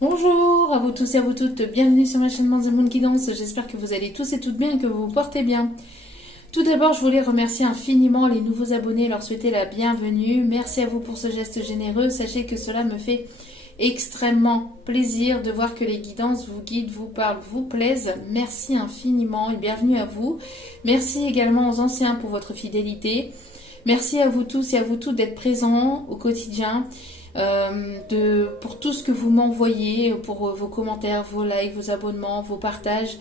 Bonjour à vous tous et à vous toutes, bienvenue sur ma chaîne The Moon Guidance, j'espère que vous allez tous et toutes bien et que vous vous portez bien. Tout d'abord, je voulais remercier infiniment les nouveaux abonnés et leur souhaiter la bienvenue. Merci à vous pour ce geste généreux, sachez que cela me fait extrêmement plaisir de voir que les guidances vous guident, vous parlent, vous plaisent. Merci infiniment et bienvenue à vous. Merci également aux anciens pour votre fidélité. Merci à vous tous et à vous toutes d'être présents au quotidien. Pour tout ce que vous m'envoyez, pour vos commentaires, vos likes, vos abonnements, vos partages,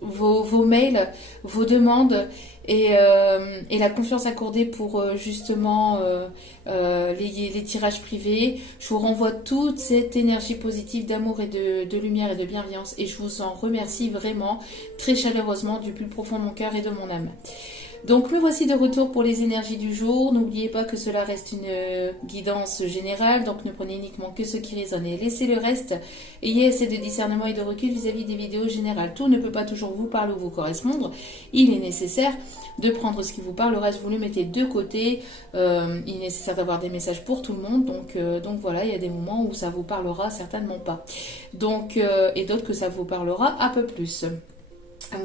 vos mails, vos demandes et la confiance accordée pour justement les tirages privés. Je vous renvoie toute cette énergie positive d'amour et de lumière et de bienveillance et je vous en remercie vraiment très chaleureusement du plus profond de mon cœur et de mon âme. Donc me voici de retour pour les énergies du jour. N'oubliez pas que cela reste une guidance générale, donc ne prenez uniquement que ce qui résonne et laissez le reste. Ayez assez de discernement et de recul vis-à-vis des vidéos générales. Tout ne peut pas toujours vous parler ou vous correspondre. Il est nécessaire de prendre ce qui vous parle, le reste vous le mettez de côté. Il est nécessaire d'avoir des messages pour tout le monde, donc voilà, il y a des moments où ça vous parlera certainement pas. Et d'autres que ça vous parlera un peu plus.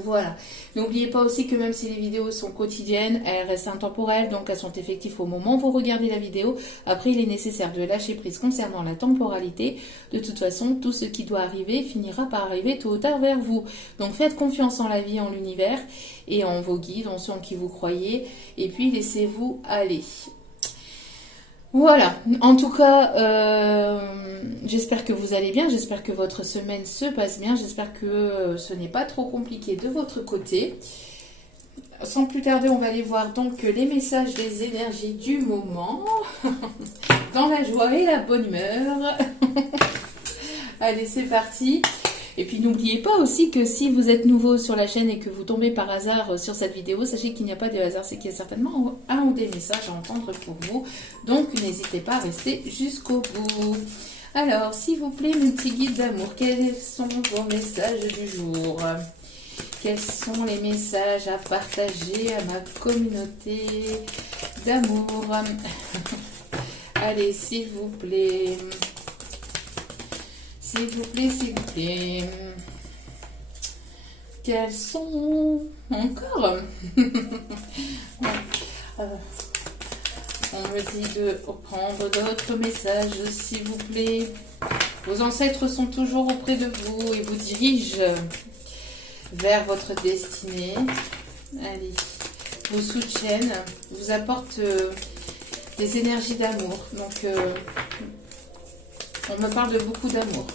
Voilà. N'oubliez pas aussi que même si les vidéos sont quotidiennes, elles restent intemporelles, donc elles sont effectives au moment où vous regardez la vidéo. Après, il est nécessaire de lâcher prise concernant la temporalité. De toute façon, tout ce qui doit arriver finira par arriver tôt ou tard vers vous. Donc faites confiance en la vie, en l'univers et en vos guides, en ceux en qui vous croyez. Et puis laissez-vous aller. Voilà, en tout cas, j'espère que vous allez bien, j'espère que votre semaine se passe bien, j'espère que ce n'est pas trop compliqué de votre côté. Sans plus tarder, on va aller voir donc les messages des énergies du moment, dans la joie et la bonne humeur. Allez, c'est parti. Et puis n'oubliez pas aussi que si vous êtes nouveau sur la chaîne et que vous tombez par hasard sur cette vidéo, sachez qu'il n'y a pas de hasard, c'est qu'il y a certainement un ou des messages à entendre pour vous. Donc n'hésitez pas à rester jusqu'au bout. Alors, s'il vous plaît, mes petits guides d'amour, quels sont vos messages du jour? Quels sont les messages à partager à ma communauté d'amour? Allez, s'il vous plaît. S'il vous plaît, s'il vous plaît. Quels sont encore on me dit de prendre d'autres messages, s'il vous plaît. Vos ancêtres sont toujours auprès de vous et vous dirigent vers votre destinée. Allez, vous soutiennent, vous apportent des énergies d'amour. Donc, on me parle de beaucoup d'amour.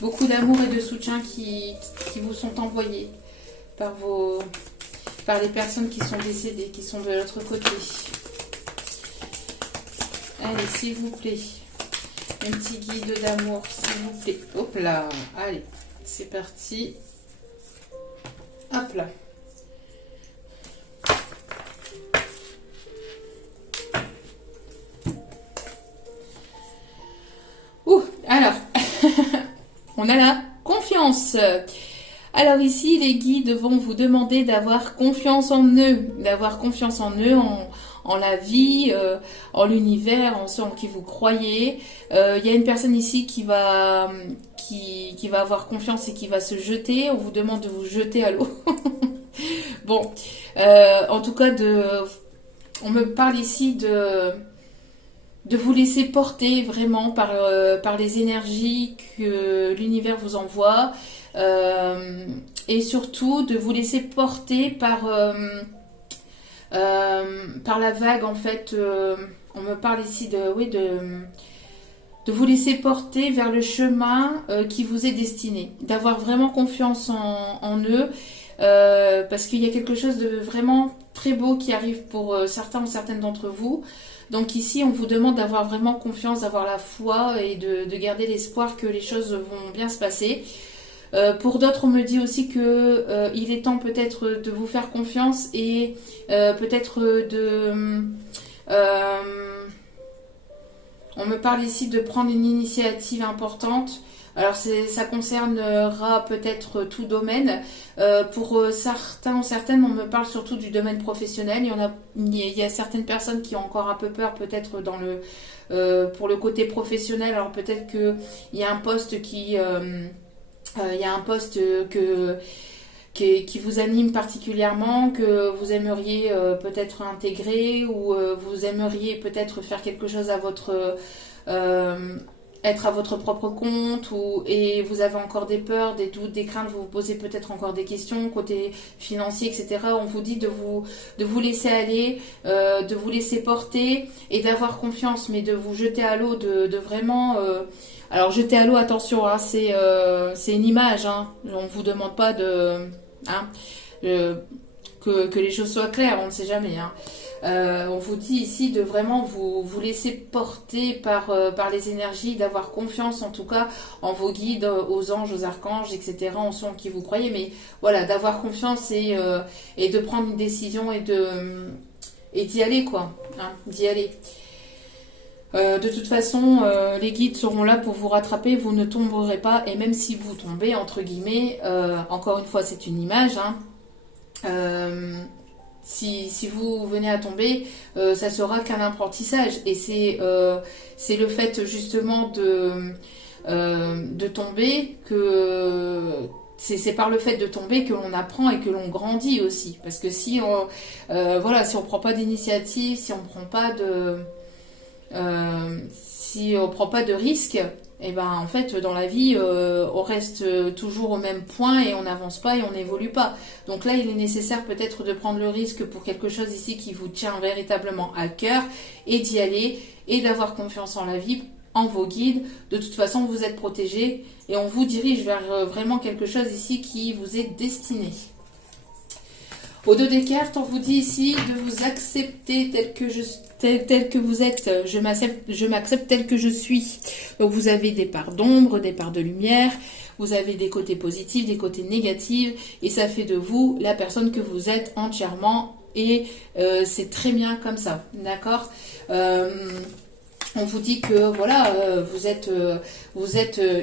Beaucoup d'amour et de soutien qui vous sont envoyés par les personnes qui sont décédées, qui sont de l'autre côté. Allez, s'il vous plaît. Un petit guide d'amour, s'il vous plaît. Hop là. Allez, c'est parti. Hop là. Alors, on a la confiance. Alors ici, les guides vont vous demander d'avoir confiance en eux, en la vie, en l'univers, en ceux en qui vous croyez. Il y a une personne ici qui va avoir confiance et qui va se jeter. On vous demande de vous jeter à l'eau. Bon, en tout cas, on me parle ici de vous laisser porter vraiment par les énergies que l'univers vous envoie et surtout de vous laisser porter par la vague en fait. On me parle ici de vous laisser porter vers le chemin qui vous est destiné, d'avoir vraiment confiance en eux parce qu'il y a quelque chose de vraiment très beau qui arrive pour certains ou certaines d'entre vous. Donc ici, on vous demande d'avoir vraiment confiance, d'avoir la foi et de garder l'espoir que les choses vont bien se passer. Pour d'autres, on me dit aussi que il est temps peut-être de vous faire confiance et peut-être On me parle ici de prendre une initiative importante. Alors ça concernera peut-être tout domaine. Pour certains ou certaines, on me parle surtout du domaine professionnel. Il y a certaines personnes qui ont encore un peu peur peut-être pour le côté professionnel. Alors peut-être qu'il y a un poste il y a un poste qui vous anime particulièrement, que vous aimeriez peut-être intégrer ou vous aimeriez peut-être faire quelque chose à être à votre propre compte et vous avez encore des peurs, des doutes, des craintes, vous vous posez peut-être encore des questions côté financier, etc. On vous dit de vous laisser aller, de vous laisser porter et d'avoir confiance, mais de vous jeter à l'eau, de vraiment... alors jeter à l'eau, attention, hein, c'est une image, hein. On ne vous demande pas hein, que les choses soient claires, on ne sait jamais, hein. On vous dit ici de vraiment vous laisser porter par les énergies, d'avoir confiance en tout cas en vos guides, aux anges, aux archanges, etc., en ceux en qui vous croyez, mais voilà, d'avoir confiance et de prendre une décision et d'y aller, quoi, hein, d'y aller. De toute façon, les guides seront là pour vous rattraper, vous ne tomberez pas, et même si vous tombez, entre guillemets, encore une fois, c'est une image, hein, si vous venez à tomber, ça sera qu'un apprentissage, et c'est le fait justement de tomber c'est par le fait de tomber que l'on apprend et que l'on grandit aussi, parce que si on prend pas d'initiative, si on prend pas de risque, et ben en fait dans la vie on reste toujours au même point et on n'avance pas et on n'évolue pas. Donc là il est nécessaire peut-être de prendre le risque pour quelque chose ici qui vous tient véritablement à cœur et d'y aller et d'avoir confiance en la vie, en vos guides. De toute façon vous êtes protégés et on vous dirige vers vraiment quelque chose ici qui vous est destiné. Au dos des cartes, on vous dit ici de vous accepter tel que vous êtes. Je m'accepte tel que je suis. Donc vous avez des parts d'ombre, des parts de lumière, vous avez des côtés positifs, des côtés négatifs, et ça fait de vous la personne que vous êtes entièrement, et c'est très bien comme ça, d'accord. On vous dit que voilà, vous êtes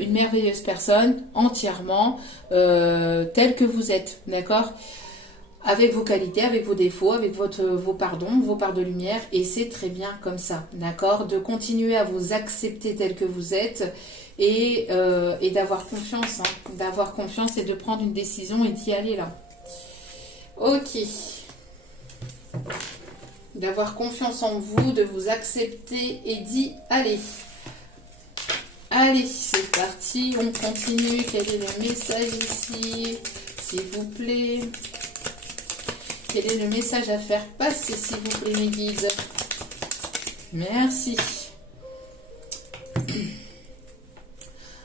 une merveilleuse personne, entièrement telle que vous êtes, d'accord. Avec vos qualités, avec vos défauts, avec vos pardons, vos parts de lumière, et c'est très bien comme ça, d'accord. De continuer à vous accepter tel que vous êtes et d'avoir confiance, hein, d'avoir confiance et de prendre une décision et d'y aller là. Ok. D'avoir confiance en vous, de vous accepter et d'y aller. Allez, c'est parti, on continue. Quel est le message ici, s'il vous plaît? Quel est le message à faire passer, s'il vous plaît, mes guides? Merci.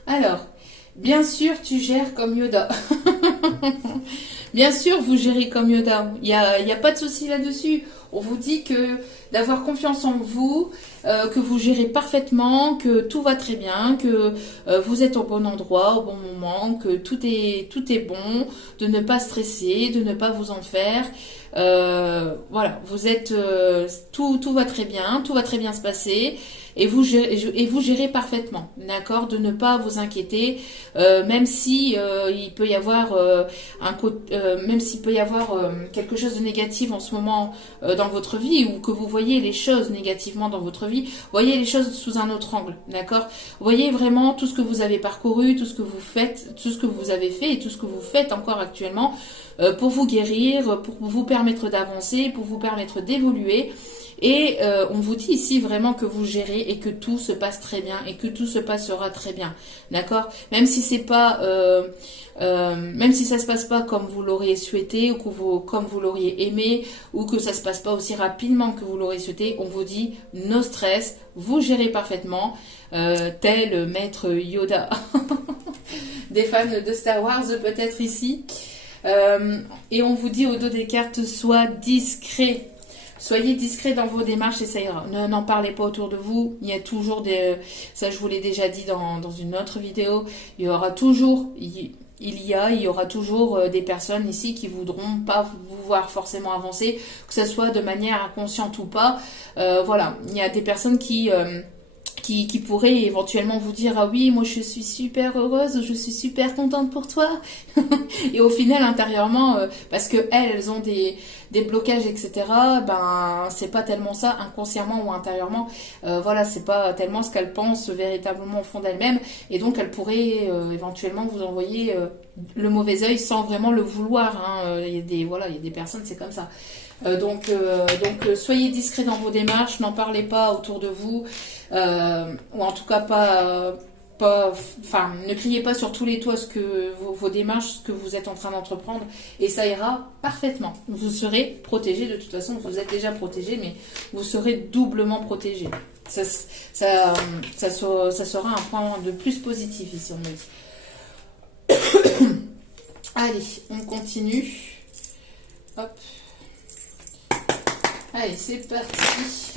Alors, bien sûr, tu gères comme Yoda. Bien sûr, vous gérez comme Yoda. Il y a pas de souci là-dessus. On vous dit que d'avoir confiance en vous, que vous gérez parfaitement, que tout va très bien, que vous êtes au bon endroit, au bon moment, que tout est bon, de ne pas stresser, de ne pas vous en faire. Voilà, vous êtes tout va très bien se passer. Et vous gérez parfaitement, d'accord, de ne pas vous inquiéter, même si il peut y avoir quelque chose de négatif en ce moment dans votre vie, ou que vous voyez les choses négativement dans votre vie, voyez les choses sous un autre angle, d'accord. Voyez vraiment tout ce que vous avez parcouru, tout ce que vous faites, tout ce que vous avez fait et tout ce que vous faites encore actuellement pour vous guérir, pour vous permettre d'avancer, pour vous permettre d'évoluer. Et on vous dit ici vraiment que vous gérez et que tout se passe très bien et que tout se passera très bien, d'accord. Même si c'est pas, même si ça se passe pas comme vous l'auriez souhaité ou comme vous l'auriez aimé, ou que ça se passe pas aussi rapidement que vous l'auriez souhaité, on vous dit no stress, vous gérez parfaitement, tel maître Yoda. Des fans de Star Wars peut-être ici. Et on vous dit au dos des cartes, sois discret. Soyez discret dans vos démarches et ça ira. N'en parlez pas autour de vous. Il y a toujours ça je vous l'ai déjà dit dans une autre vidéo, il y aura toujours des personnes ici qui voudront pas vous voir forcément avancer, que ce soit de manière inconsciente ou pas. Voilà, il y a des personnes qui qui pourrait éventuellement vous dire ah oui moi je suis super heureuse, je suis super contente pour toi et au final intérieurement parce que elles ont des blocages etc, ben c'est pas tellement ça inconsciemment ou intérieurement, voilà c'est pas tellement ce qu'elles pensent véritablement au fond d'elles-mêmes et donc elles pourraient éventuellement vous envoyer le mauvais œil sans vraiment le vouloir, hein. Il y a des personnes c'est comme ça. Soyez discret dans vos démarches, n'en parlez pas autour de vous, ou en tout cas ne criez pas sur tous les toits vos démarches, ce que vous êtes en train d'entreprendre, et ça ira parfaitement. Vous serez protégé de toute façon, vous êtes déjà protégé, mais vous serez doublement protégé. Ça sera un point de plus positif ici, on me dit. Allez, on continue. Hop. Allez, c'est parti.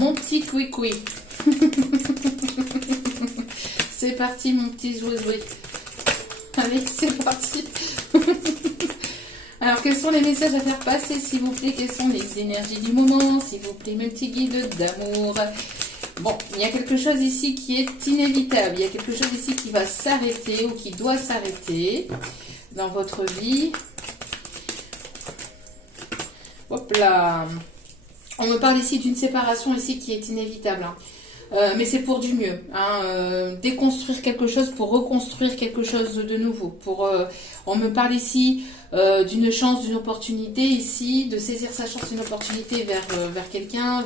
Mon petit couicoui. C'est parti, mon petit jouet. Allez, c'est parti. Alors, quels sont les messages à faire passer, s'il vous plaît? Quelles sont les énergies du moment, s'il vous plaît, mes petits guides d'amour? Bon, il y a quelque chose ici qui est inévitable. Il y a quelque chose ici qui va s'arrêter ou qui doit s'arrêter dans votre vie. Hop là. On me parle ici d'une séparation ici qui est inévitable. Hein. Mais c'est pour du mieux. Hein. Déconstruire quelque chose pour reconstruire quelque chose de nouveau. On me parle ici d'une chance, d'une opportunité ici, de saisir sa chance, une opportunité vers quelqu'un,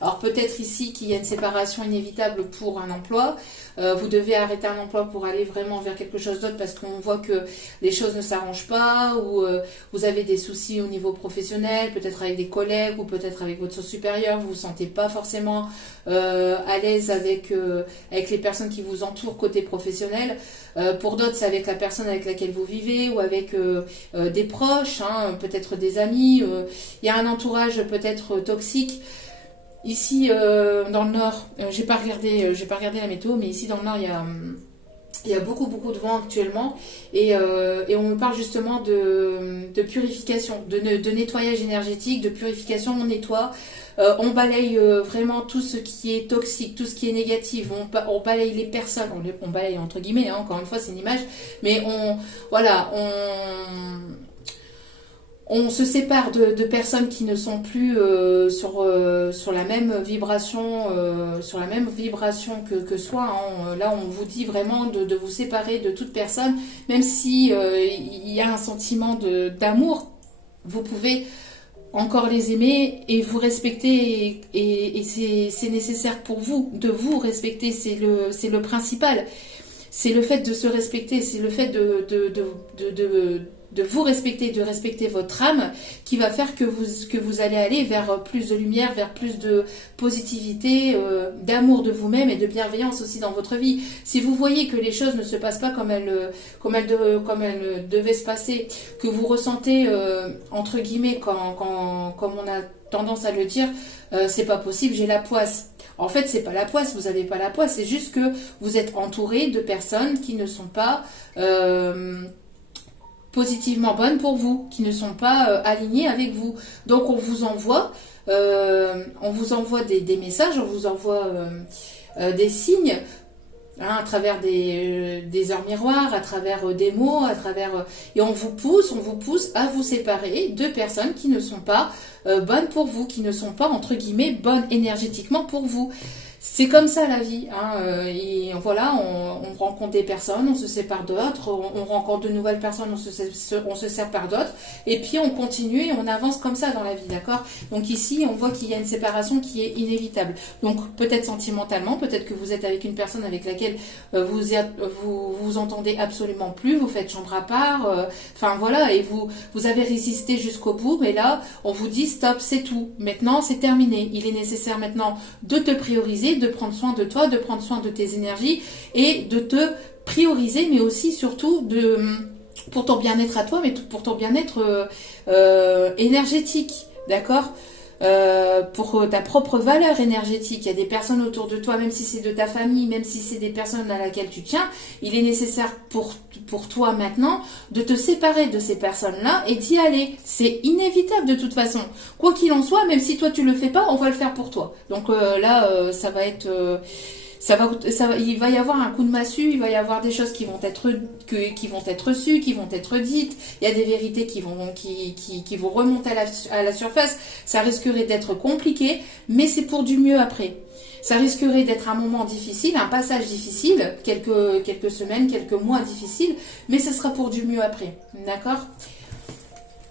alors peut-être ici qu'il y a une séparation inévitable pour un emploi. Vous devez arrêter un emploi pour aller vraiment vers quelque chose d'autre parce qu'on voit que les choses ne s'arrangent pas ou vous avez des soucis au niveau professionnel, peut-être avec des collègues ou peut-être avec votre supérieur, vous vous sentez pas forcément à l'aise avec les personnes qui vous entourent côté professionnel. Pour d'autres, c'est avec la personne avec laquelle vous vivez ou avec des proches, hein, peut-être des amis. Il y a un entourage peut-être toxique. Ici, dans le nord, j'ai pas regardé la météo, mais ici dans le nord, il y a beaucoup de vent actuellement et on me parle justement de purification, de nettoyage énergétique, de purification. On nettoie, on balaye vraiment tout ce qui est toxique, tout ce qui est négatif. On balaye les personnes, on balaye entre guillemets, hein, encore une fois c'est une image, mais on se sépare de personnes qui ne sont plus sur la même vibration, que soi. Hein. Là, on vous dit vraiment de vous séparer de toute personne, même si il y a un sentiment d'amour, vous pouvez encore les aimer et vous respecter et c'est nécessaire pour vous de vous respecter, c'est le principal. C'est le fait de se respecter, c'est le fait de vous respecter, de respecter votre âme qui va faire que vous allez aller vers plus de lumière, vers plus de positivité, d'amour de vous-même et de bienveillance aussi dans votre vie. Si vous voyez que les choses ne se passent pas comme elles devaient se passer, que vous ressentez, entre guillemets, comme on a tendance à le dire, c'est pas possible, j'ai la poisse. En fait, c'est pas la poisse, vous n'avez pas la poisse, c'est juste que vous êtes entouré de personnes qui ne sont pas positivement bonnes pour vous, qui ne sont pas alignées avec vous. Donc on vous envoie des messages, on vous envoie des signes, hein, à travers des heures miroirs, à travers des mots, et on vous pousse à vous séparer de personnes qui ne sont pas bonnes pour vous, qui ne sont pas entre guillemets bonnes énergétiquement pour vous. C'est comme ça la vie, hein. Et voilà, on rencontre des personnes, on se sépare d'autres, on rencontre de nouvelles personnes, on se sépare d'autres, et puis on continue et on avance comme ça dans la vie, d'accord? Donc ici, on voit qu'il y a une séparation qui est inévitable. Donc peut-être sentimentalement, peut-être que vous êtes avec une personne avec laquelle vous entendez absolument plus, vous faites chambre à part, enfin voilà, et vous avez résisté jusqu'au bout, mais là, on vous dit stop, c'est tout. Maintenant, c'est terminé. Il est nécessaire maintenant de te prioriser, de prendre soin de toi, de prendre soin de tes énergies et de te prioriser, mais aussi surtout pour ton bien-être à toi, mais pour ton bien-être énergétique, d'accord? pour ta propre valeur énergétique. Il y a des personnes autour de toi, même si c'est de ta famille, même si c'est des personnes à laquelle tu tiens, il est nécessaire pour toi maintenant de te séparer de ces personnes-là et d'y aller. C'est inévitable de toute façon. Quoi qu'il en soit, même si toi tu le fais pas, on va le faire pour toi. Donc ça va être... il va y avoir un coup de massue, il va y avoir des choses qui vont être reçues, qui vont être dites. Il y a des vérités qui vont remonter à la surface. Ça risquerait d'être compliqué, mais c'est pour du mieux après. Ça risquerait d'être un moment difficile, un passage difficile, quelques semaines, quelques mois difficiles, mais ce sera pour du mieux après. D'accord ?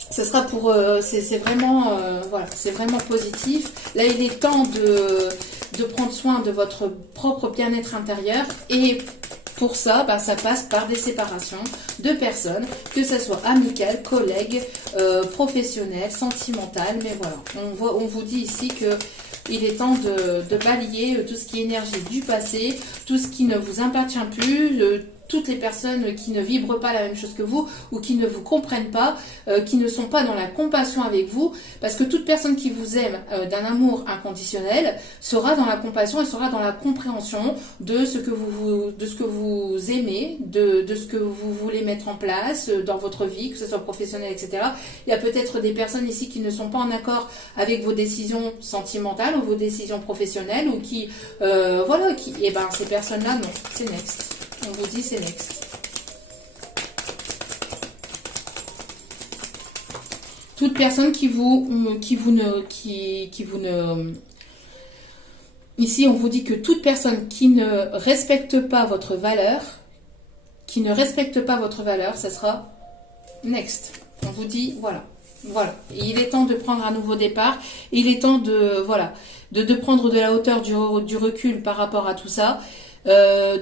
Ce sera pour, c'est vraiment, voilà, c'est vraiment positif. Là, il est temps de prendre soin de votre propre bien-être intérieur et pour ça, ça passe par des séparations de personnes, que ce soit amicales, collègues, professionnelles, sentimentales, mais voilà. On vous dit ici que il est temps de balayer tout ce qui est énergie du passé, tout ce qui ne vous appartient plus, toutes les personnes qui ne vibrent pas la même chose que vous ou qui ne vous comprennent pas, qui ne sont pas dans la compassion avec vous, parce que toute personne qui vous aime d'un amour inconditionnel sera dans la compassion et sera dans la compréhension de ce que vous aimez, de ce que vous voulez mettre en place dans votre vie, que ce soit professionnel, etc. Il y a peut-être des personnes ici qui ne sont pas en accord avec vos décisions sentimentales ou vos décisions professionnelles ou qui, ces personnes-là, non, c'est next. On vous dit c'est next. Toute personne qui vous ne... Ici, on vous dit que toute personne qui ne respecte pas votre valeur, ça sera next. On vous dit, voilà. Voilà. Et il est temps de prendre un nouveau départ. Il est temps de prendre de la hauteur, du recul par rapport à tout ça.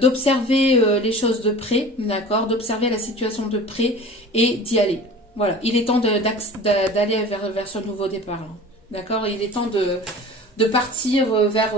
D'observer les choses de près, d'accord, d'observer la situation de près et d'y aller. Voilà, il est temps d'aller vers ce nouveau départ, d'accord. Il est temps de partir vers.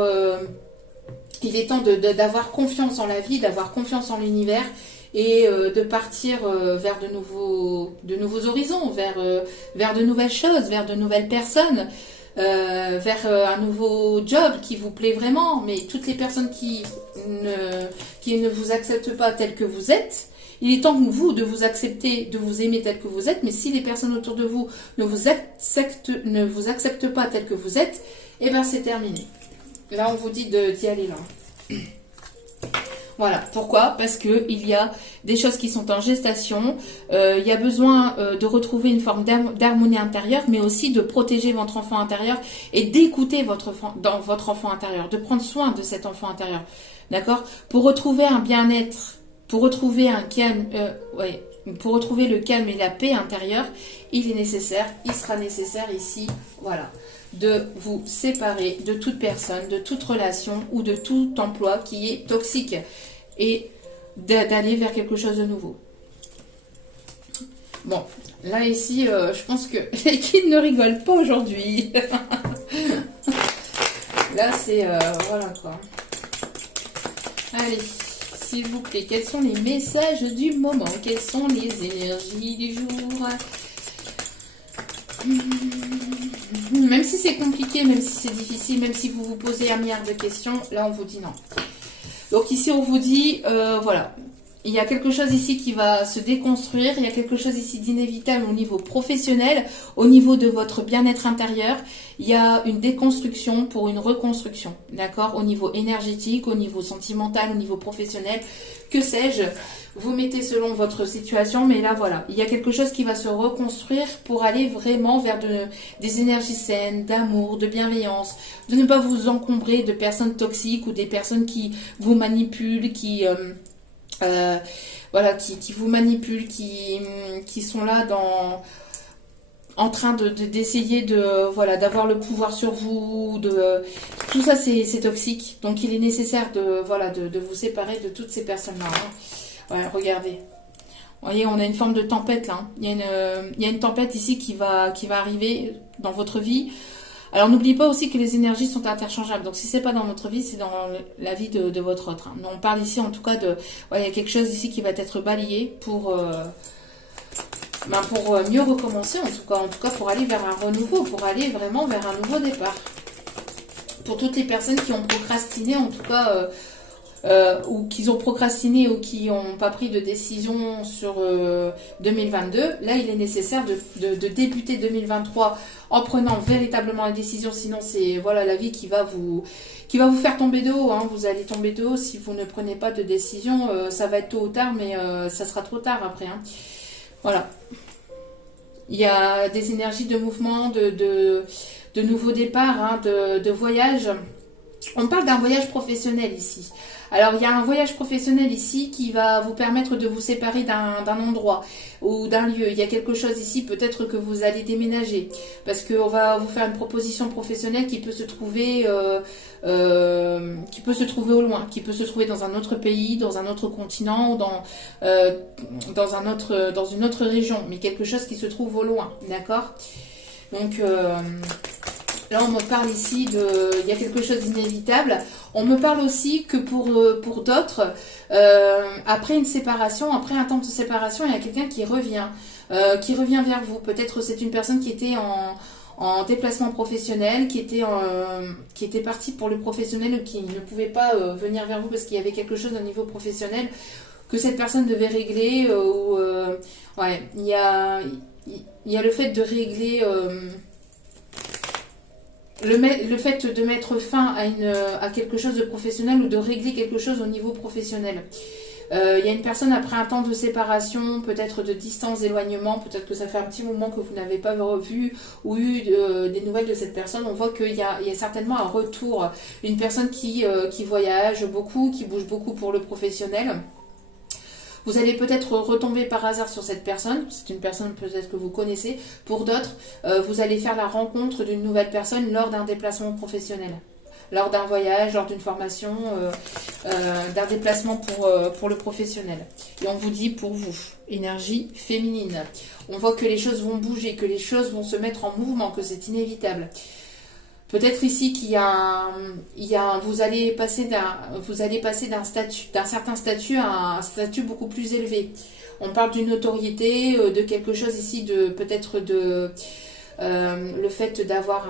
Il est temps d'avoir confiance en la vie, d'avoir confiance en l'univers et de partir vers de nouveaux horizons, vers de nouvelles choses, vers de nouvelles personnes. Vers un nouveau job qui vous plaît vraiment, mais toutes les personnes qui ne vous acceptent pas tel que vous êtes, il est temps que vous de vous accepter, de vous aimer tel que vous êtes, mais si les personnes autour de vous ne vous acceptent pas tel que vous êtes, eh ben c'est terminé. Là on vous dit d'y aller là. Voilà, pourquoi? Parce qu'il y a des choses qui sont en gestation, il y a besoin de retrouver une forme d'harmonie intérieure, mais aussi de protéger votre enfant intérieur et d'écouter votre enfant intérieur, de prendre soin de cet enfant intérieur, d'accord? Pour retrouver un bien-être, pour retrouver pour retrouver le calme et la paix intérieure, il sera nécessaire ici, voilà, de vous séparer de toute personne, de toute relation ou de tout emploi qui est toxique et d'aller vers quelque chose de nouveau. Bon, là ici, je pense que les kids ne rigolent pas aujourd'hui. Là, c'est... voilà quoi. Allez, s'il vous plaît, quels sont les messages du moment? Quelles sont les énergies du jour? Même si c'est compliqué, même si c'est difficile, même si vous vous posez un milliard de questions, là on vous dit non. Donc ici on vous dit, voilà, il y a quelque chose ici qui va se déconstruire, il y a quelque chose ici d'inévitable au niveau professionnel, au niveau de votre bien-être intérieur, il y a une déconstruction pour une reconstruction, d'accord, au niveau énergétique, au niveau sentimental, au niveau professionnel, que sais-je. Vous mettez selon votre situation, mais là voilà, il y a quelque chose qui va se reconstruire pour aller vraiment vers des énergies saines, d'amour, de bienveillance, de ne pas vous encombrer de personnes toxiques ou des personnes qui vous manipulent, qui vous manipulent, qui sont là en train d'essayer d'avoir le pouvoir sur vous, tout ça c'est toxique. Donc il est nécessaire de vous séparer de toutes ces personnes-là. Ouais, regardez. Vous voyez, on a une forme de tempête là. Il y a une tempête ici qui va arriver dans votre vie. Alors n'oubliez pas aussi que les énergies sont interchangeables. Donc si c'est pas dans votre vie, c'est dans la vie de votre autre. Hein. On parle ici en tout cas il y a quelque chose ici qui va être balayé pour Ben, pour mieux recommencer, en tout cas pour aller vers un renouveau, pour aller vraiment vers un nouveau départ. Pour toutes les personnes qui ont procrastiné, en tout cas, ou qui ont procrastiné ou qui n'ont pas pris de décision sur 2022, là il est nécessaire de débuter 2023 en prenant véritablement la décision, sinon c'est voilà la vie qui va vous faire tomber de haut, hein. Vous allez tomber de haut si vous ne prenez pas de décision, ça va être tôt ou tard, mais ça sera trop tard après, hein. Voilà. Il y a des énergies de mouvement, de nouveaux départs, hein, de voyage. On parle d'un voyage professionnel ici. Alors, il y a un voyage professionnel ici qui va vous permettre de vous séparer d'un endroit ou d'un lieu. Il y a quelque chose ici, peut-être que vous allez déménager parce qu'on va vous faire une proposition professionnelle qui peut se trouver, au loin, qui peut se trouver dans un autre pays, dans un autre continent ou dans une autre région, mais quelque chose qui se trouve au loin, d'accord? Donc, là, on me parle ici il y a quelque chose d'inévitable. On me parle aussi que pour d'autres, après une séparation, après un temps de séparation, il y a quelqu'un qui revient vers vous. Peut-être c'est une personne qui était en déplacement professionnel, qui était partie pour le professionnel ou qui ne pouvait pas venir vers vous parce qu'il y avait quelque chose au niveau professionnel que cette personne devait régler. Ouais, il y a le fait de régler. Le fait de mettre fin à quelque chose de professionnel ou de régler quelque chose au niveau professionnel. Il y a une personne après un temps de séparation, peut-être de distance, d'éloignement, peut-être que ça fait un petit moment que vous n'avez pas revu ou eu des nouvelles de cette personne. On voit qu'il y a certainement un retour, une personne qui voyage beaucoup, qui bouge beaucoup pour le professionnel. Vous allez peut-être retomber par hasard sur cette personne, c'est une personne peut-être que vous connaissez. Pour d'autres, vous allez faire la rencontre d'une nouvelle personne lors d'un déplacement professionnel, lors d'un voyage, lors d'une formation, d'un déplacement pour le professionnel. Et on vous dit pour vous, énergie féminine. On voit que les choses vont bouger, que les choses vont se mettre en mouvement, que c'est inévitable. Peut-être ici vous allez passer d'un certain statut à un statut beaucoup plus élevé. On parle d'une notoriété, de quelque chose ici le fait d'avoir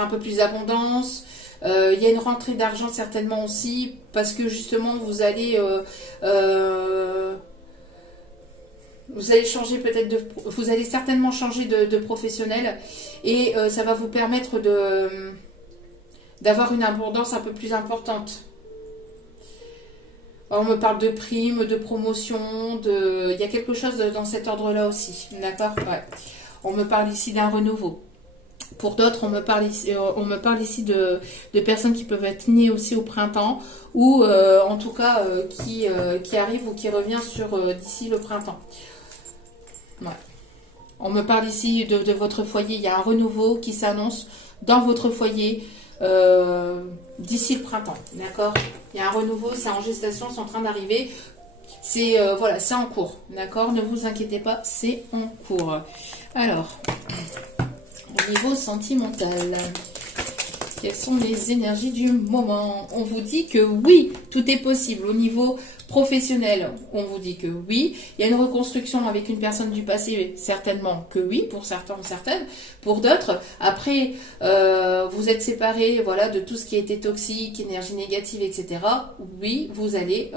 un peu plus d'abondance. Il y a une rentrée d'argent certainement aussi parce que justement vous allez vous allez certainement changer de professionnel et ça va vous permettre d'avoir une abondance un peu plus importante. Alors, on me parle de primes, de promotions, il y a quelque chose dans cet ordre-là aussi, d'accord? Ouais. On me parle ici d'un renouveau. Pour d'autres, on me parle ici de personnes qui peuvent être nées aussi au printemps ou en tout cas qui arrivent ou qui revient d'ici le printemps. Ouais. On me parle ici de votre foyer. Il y a un renouveau qui s'annonce dans votre foyer d'ici le printemps. D'accord? Il y a un renouveau, c'est en gestation, c'est en train d'arriver. C'est en cours. D'accord? Ne vous inquiétez pas, c'est en cours. Alors, au niveau sentimental, quelles sont les énergies du moment? On vous dit que oui, tout est possible. Au niveau professionnel, on vous dit que oui. Il y a une reconstruction avec une personne du passé, certainement que oui, pour certains ou certaines. Pour d'autres, après, vous êtes séparés de tout ce qui a été toxique, énergie négative, etc. Oui, vous allez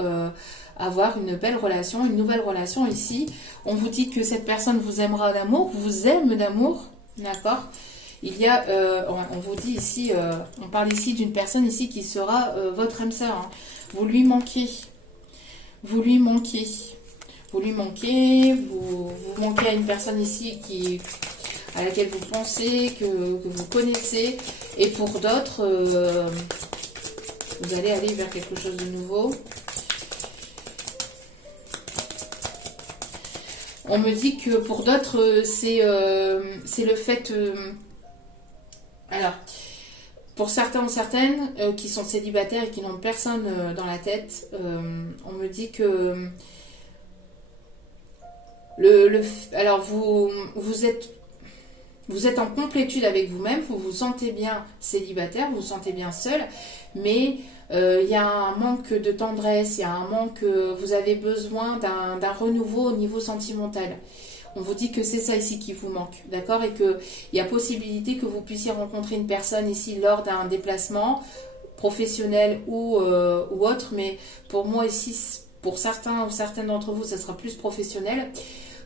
avoir une belle relation, une nouvelle relation ici. On vous dit que cette personne vous aimera d'amour, vous aime d'amour, d'accord? Il y a, on vous dit ici, on parle ici d'une personne ici qui sera votre âme sœur. Hein. Vous lui manquez. Vous manquez à une personne ici à laquelle vous pensez, que vous connaissez. Et pour d'autres, vous allez aller vers quelque chose de nouveau. On me dit que pour d'autres, c'est le fait... alors, pour certains ou certaines qui sont célibataires et qui n'ont personne dans la tête, on me dit que alors vous êtes Vous êtes en complétude avec vous-même, vous vous sentez bien célibataire, vous vous sentez bien seul, mais il y a un manque de tendresse, il y a un manque, vous avez besoin d'un renouveau au niveau sentimental. On vous dit que c'est ça ici qui vous manque, d'accord? Et qu'il y a possibilité que vous puissiez rencontrer une personne ici lors d'un déplacement professionnel ou autre, mais pour moi ici, pour certains ou certaines d'entre vous, ça sera plus professionnel.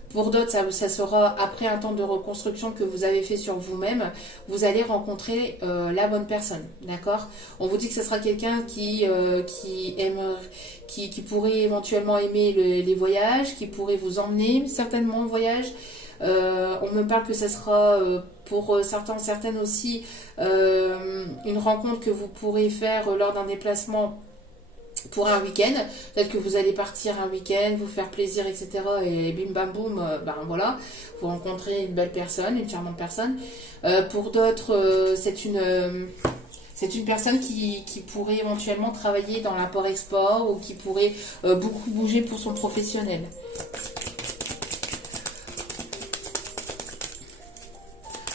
Pour d'autres, ça sera après un temps de reconstruction que vous avez fait sur vous-même, vous allez rencontrer la bonne personne, d'accord? On vous dit que ce sera quelqu'un qui pourrait éventuellement aimer les voyages, qui pourrait vous emmener certainement en voyage. On me parle que ce sera pour certains, certaines aussi une rencontre que vous pourrez faire lors d'un déplacement pour un week-end. Peut-être que vous allez partir un week-end, vous faire plaisir, etc. Et bim bam boum, ben voilà, vous rencontrez une belle personne, une charmante personne. Pour d'autres, c'est une personne qui pourrait éventuellement travailler dans l'import-export ou qui pourrait beaucoup bouger pour son professionnel.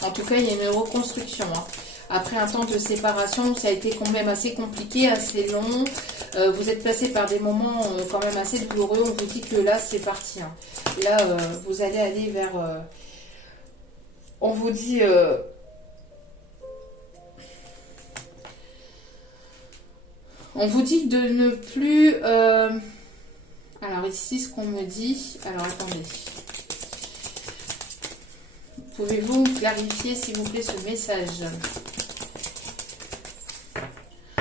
En tout cas, il y a une reconstruction. Hein. Après un temps de séparation, ça a été quand même assez compliqué, assez long. Vous êtes passé par des moments quand même assez douloureux. On vous dit que là, c'est parti. Hein. Là, vous allez aller vers... on vous dit... on vous dit de ne plus... alors ici, ce qu'on me dit... Alors, attendez. Pouvez-vous clarifier, s'il vous plaît, ce message?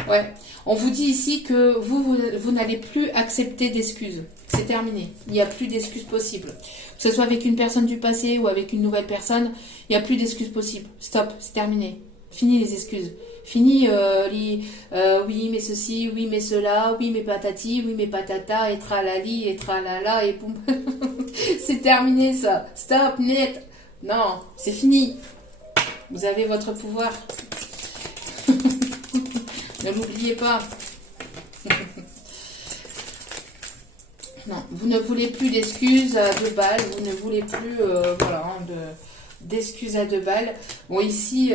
Ouais. On vous dit ici que vous n'allez plus accepter d'excuses. C'est terminé. Il n'y a plus d'excuses possibles. Que ce soit avec une personne du passé ou avec une nouvelle personne, il n'y a plus d'excuses possibles. Stop, c'est terminé. Fini les excuses. Fini oui mais ceci, oui mais cela, oui mais patati, oui mais patata, et tralali, et tralala, et poum. C'est terminé ça. Stop, net. Non, c'est fini. Vous avez votre pouvoir. Ne l'oubliez pas. Non, vous ne voulez plus d'excuses à 2 balles. Vous ne voulez plus voilà, hein, d'excuses à 2 balles. Bon, ici,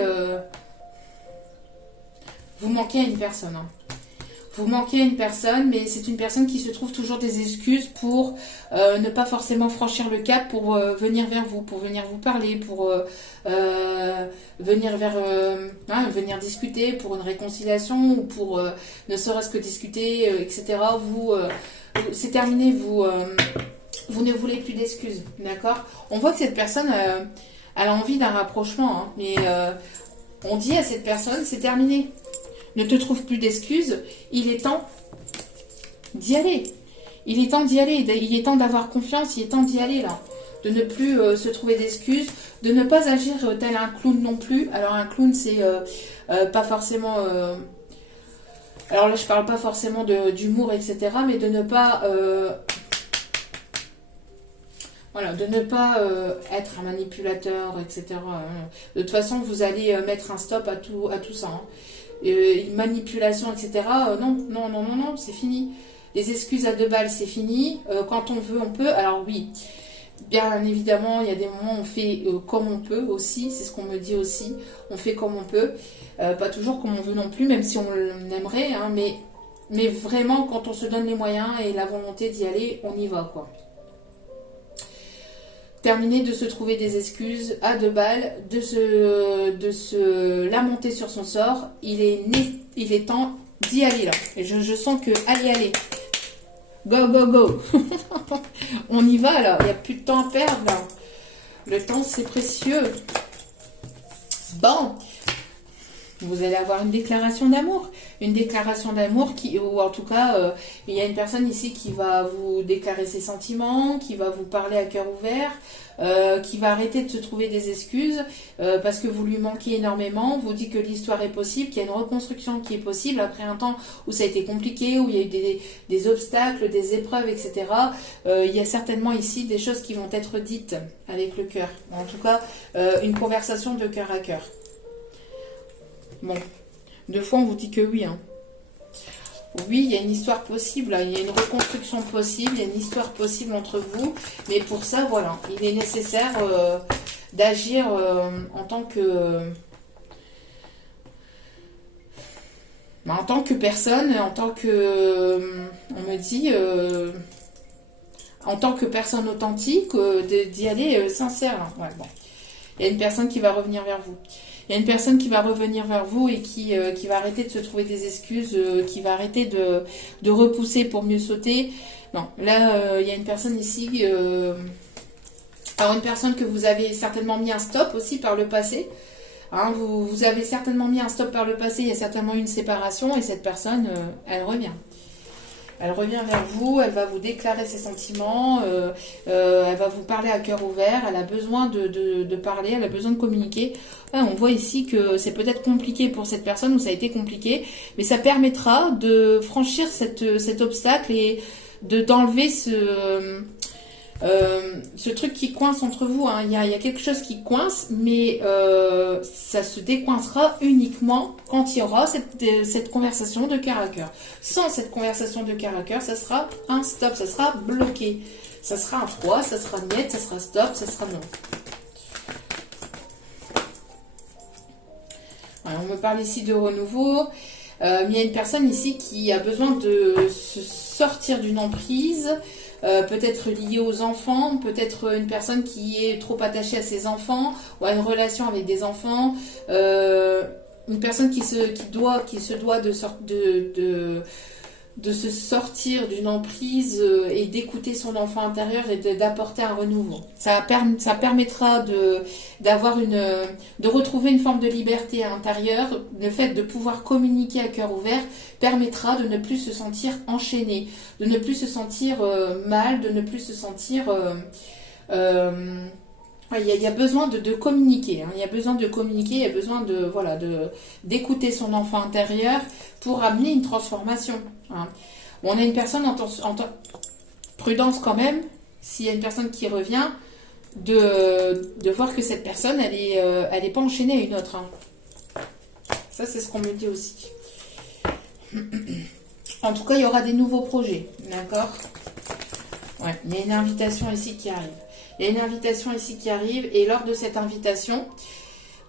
vous manquez à une personne. Hein. Vous manquez à une personne, mais c'est une personne qui se trouve toujours des excuses pour ne pas forcément franchir le cap, pour venir vers vous, pour venir vous parler, pour venir discuter, pour une réconciliation, ou pour ne serait-ce que discuter, etc. C'est terminé, vous ne voulez plus d'excuses, d'accord? On voit que cette personne, elle a envie d'un rapprochement, hein, mais on dit à cette personne, c'est terminé. Ne te trouve plus d'excuses, il est temps d'y aller. Il est temps d'y aller, il est temps d'avoir confiance, il est temps d'y aller là. De ne plus se trouver d'excuses, de ne pas agir tel un clown non plus. Alors un clown c'est pas forcément... alors là je parle pas forcément d'humour, etc. Mais de ne pas... voilà, de ne pas être un manipulateur, etc. De toute façon, vous allez mettre un stop à tout ça. Hein. Manipulation, etc. Non, c'est fini. Les excuses à 2 balles, c'est fini. Quand on veut, on peut. Alors oui, bien évidemment, il y a des moments où on fait comme on peut aussi. C'est ce qu'on me dit aussi. On fait comme on peut. Pas toujours comme on veut non plus, même si on aimerait. Hein, mais vraiment, quand on se donne les moyens et la volonté d'y aller, on y va, quoi. Terminer de se trouver des excuses à 2 balles, de se lamenter sur son sort. Il est temps d'y aller là. Et je sens que allez, go, go, go. On y va là, il n'y a plus de temps à perdre là. Le temps c'est précieux. Bon, vous allez avoir une déclaration d'amour. Une déclaration d'amour ou en tout cas, il y a une personne ici qui va vous déclarer ses sentiments, qui va vous parler à cœur ouvert, qui va arrêter de se trouver des excuses parce que vous lui manquez énormément, vous dit que l'histoire est possible, qu'il y a une reconstruction qui est possible après un temps où ça a été compliqué, où il y a eu des obstacles, des épreuves, etc. Il y a certainement ici des choses qui vont être dites avec le cœur. En tout cas, une conversation de cœur à cœur. Bon, 2 fois on vous dit que oui. Hein. Oui, il y a une histoire possible, il y a une reconstruction possible, il y a une histoire possible entre vous. Mais pour ça, voilà, il est nécessaire d'agir en tant que personne, en tant que, on me dit, en tant que personne authentique, d'y aller sincère. Ouais, bon. Il y a une personne qui va revenir vers vous. Il y a une personne qui va revenir vers vous et qui va arrêter de se trouver des excuses, qui va arrêter de repousser pour mieux sauter. Non, là, il y a une personne ici, alors une personne que vous avez certainement mis un stop aussi par le passé. Hein, vous avez certainement mis un stop par le passé, il y a certainement eu une séparation et cette personne, elle revient. Elle revient vers vous, elle va vous déclarer ses sentiments, elle va vous parler à cœur ouvert, elle a besoin de parler, elle a besoin de communiquer. Ouais, on voit ici que c'est peut-être compliqué pour cette personne ou ça a été compliqué, mais ça permettra de franchir cet obstacle et d'enlever ce truc qui coince entre vous. Hein. Il y a quelque chose qui coince, mais ça se décoincera uniquement quand il y aura cette conversation de cœur à cœur. Sans cette conversation de cœur à cœur, ça sera un stop, ça sera bloqué. Ça sera un 3, ça sera net, ça sera stop, ça sera non. Alors, on me parle ici de renouveau. Il y a une personne ici qui a besoin de se sortir d'une emprise, peut-être liée aux enfants, peut-être une personne qui est trop attachée à ses enfants ou à une relation avec des enfants, une personne qui se doit de se sortir d'une emprise et d'écouter son enfant intérieur et d'apporter un renouveau. Ça permettra de retrouver une forme de liberté intérieure. Le fait de pouvoir communiquer à cœur ouvert permettra de ne plus se sentir enchaîné, de ne plus se sentir mal, de ne plus se sentir... il y a besoin de communiquer, hein. Il y a besoin de communiquer, il y a besoin d'écouter son enfant intérieur pour amener une transformation. Hein. Bon, on a une personne prudence quand même, s'il y a une personne qui revient, de voir que cette personne, elle est pas enchaînée à une autre. Hein. Ça, c'est ce qu'on me dit aussi. En tout cas, il y aura des nouveaux projets, d'accord ? Ouais, il y a une invitation ici qui arrive. Il y a une invitation ici qui arrive et lors de cette invitation,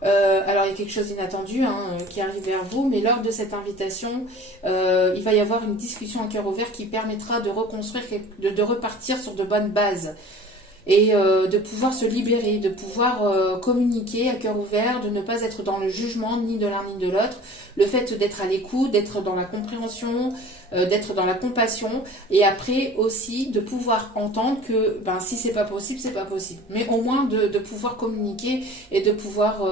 alors il y a quelque chose d'inattendu qui arrive vers vous, mais lors de cette invitation, il va y avoir une discussion à cœur ouvert qui permettra de reconstruire, de repartir sur de bonnes bases et de pouvoir se libérer, de pouvoir communiquer à cœur ouvert, de ne pas être dans le jugement ni de l'un ni de l'autre, le fait d'être à l'écoute, d'être dans la compréhension, d'être dans la compassion et après aussi de pouvoir entendre que si c'est pas possible, c'est pas possible. Mais au moins de pouvoir communiquer et de pouvoir...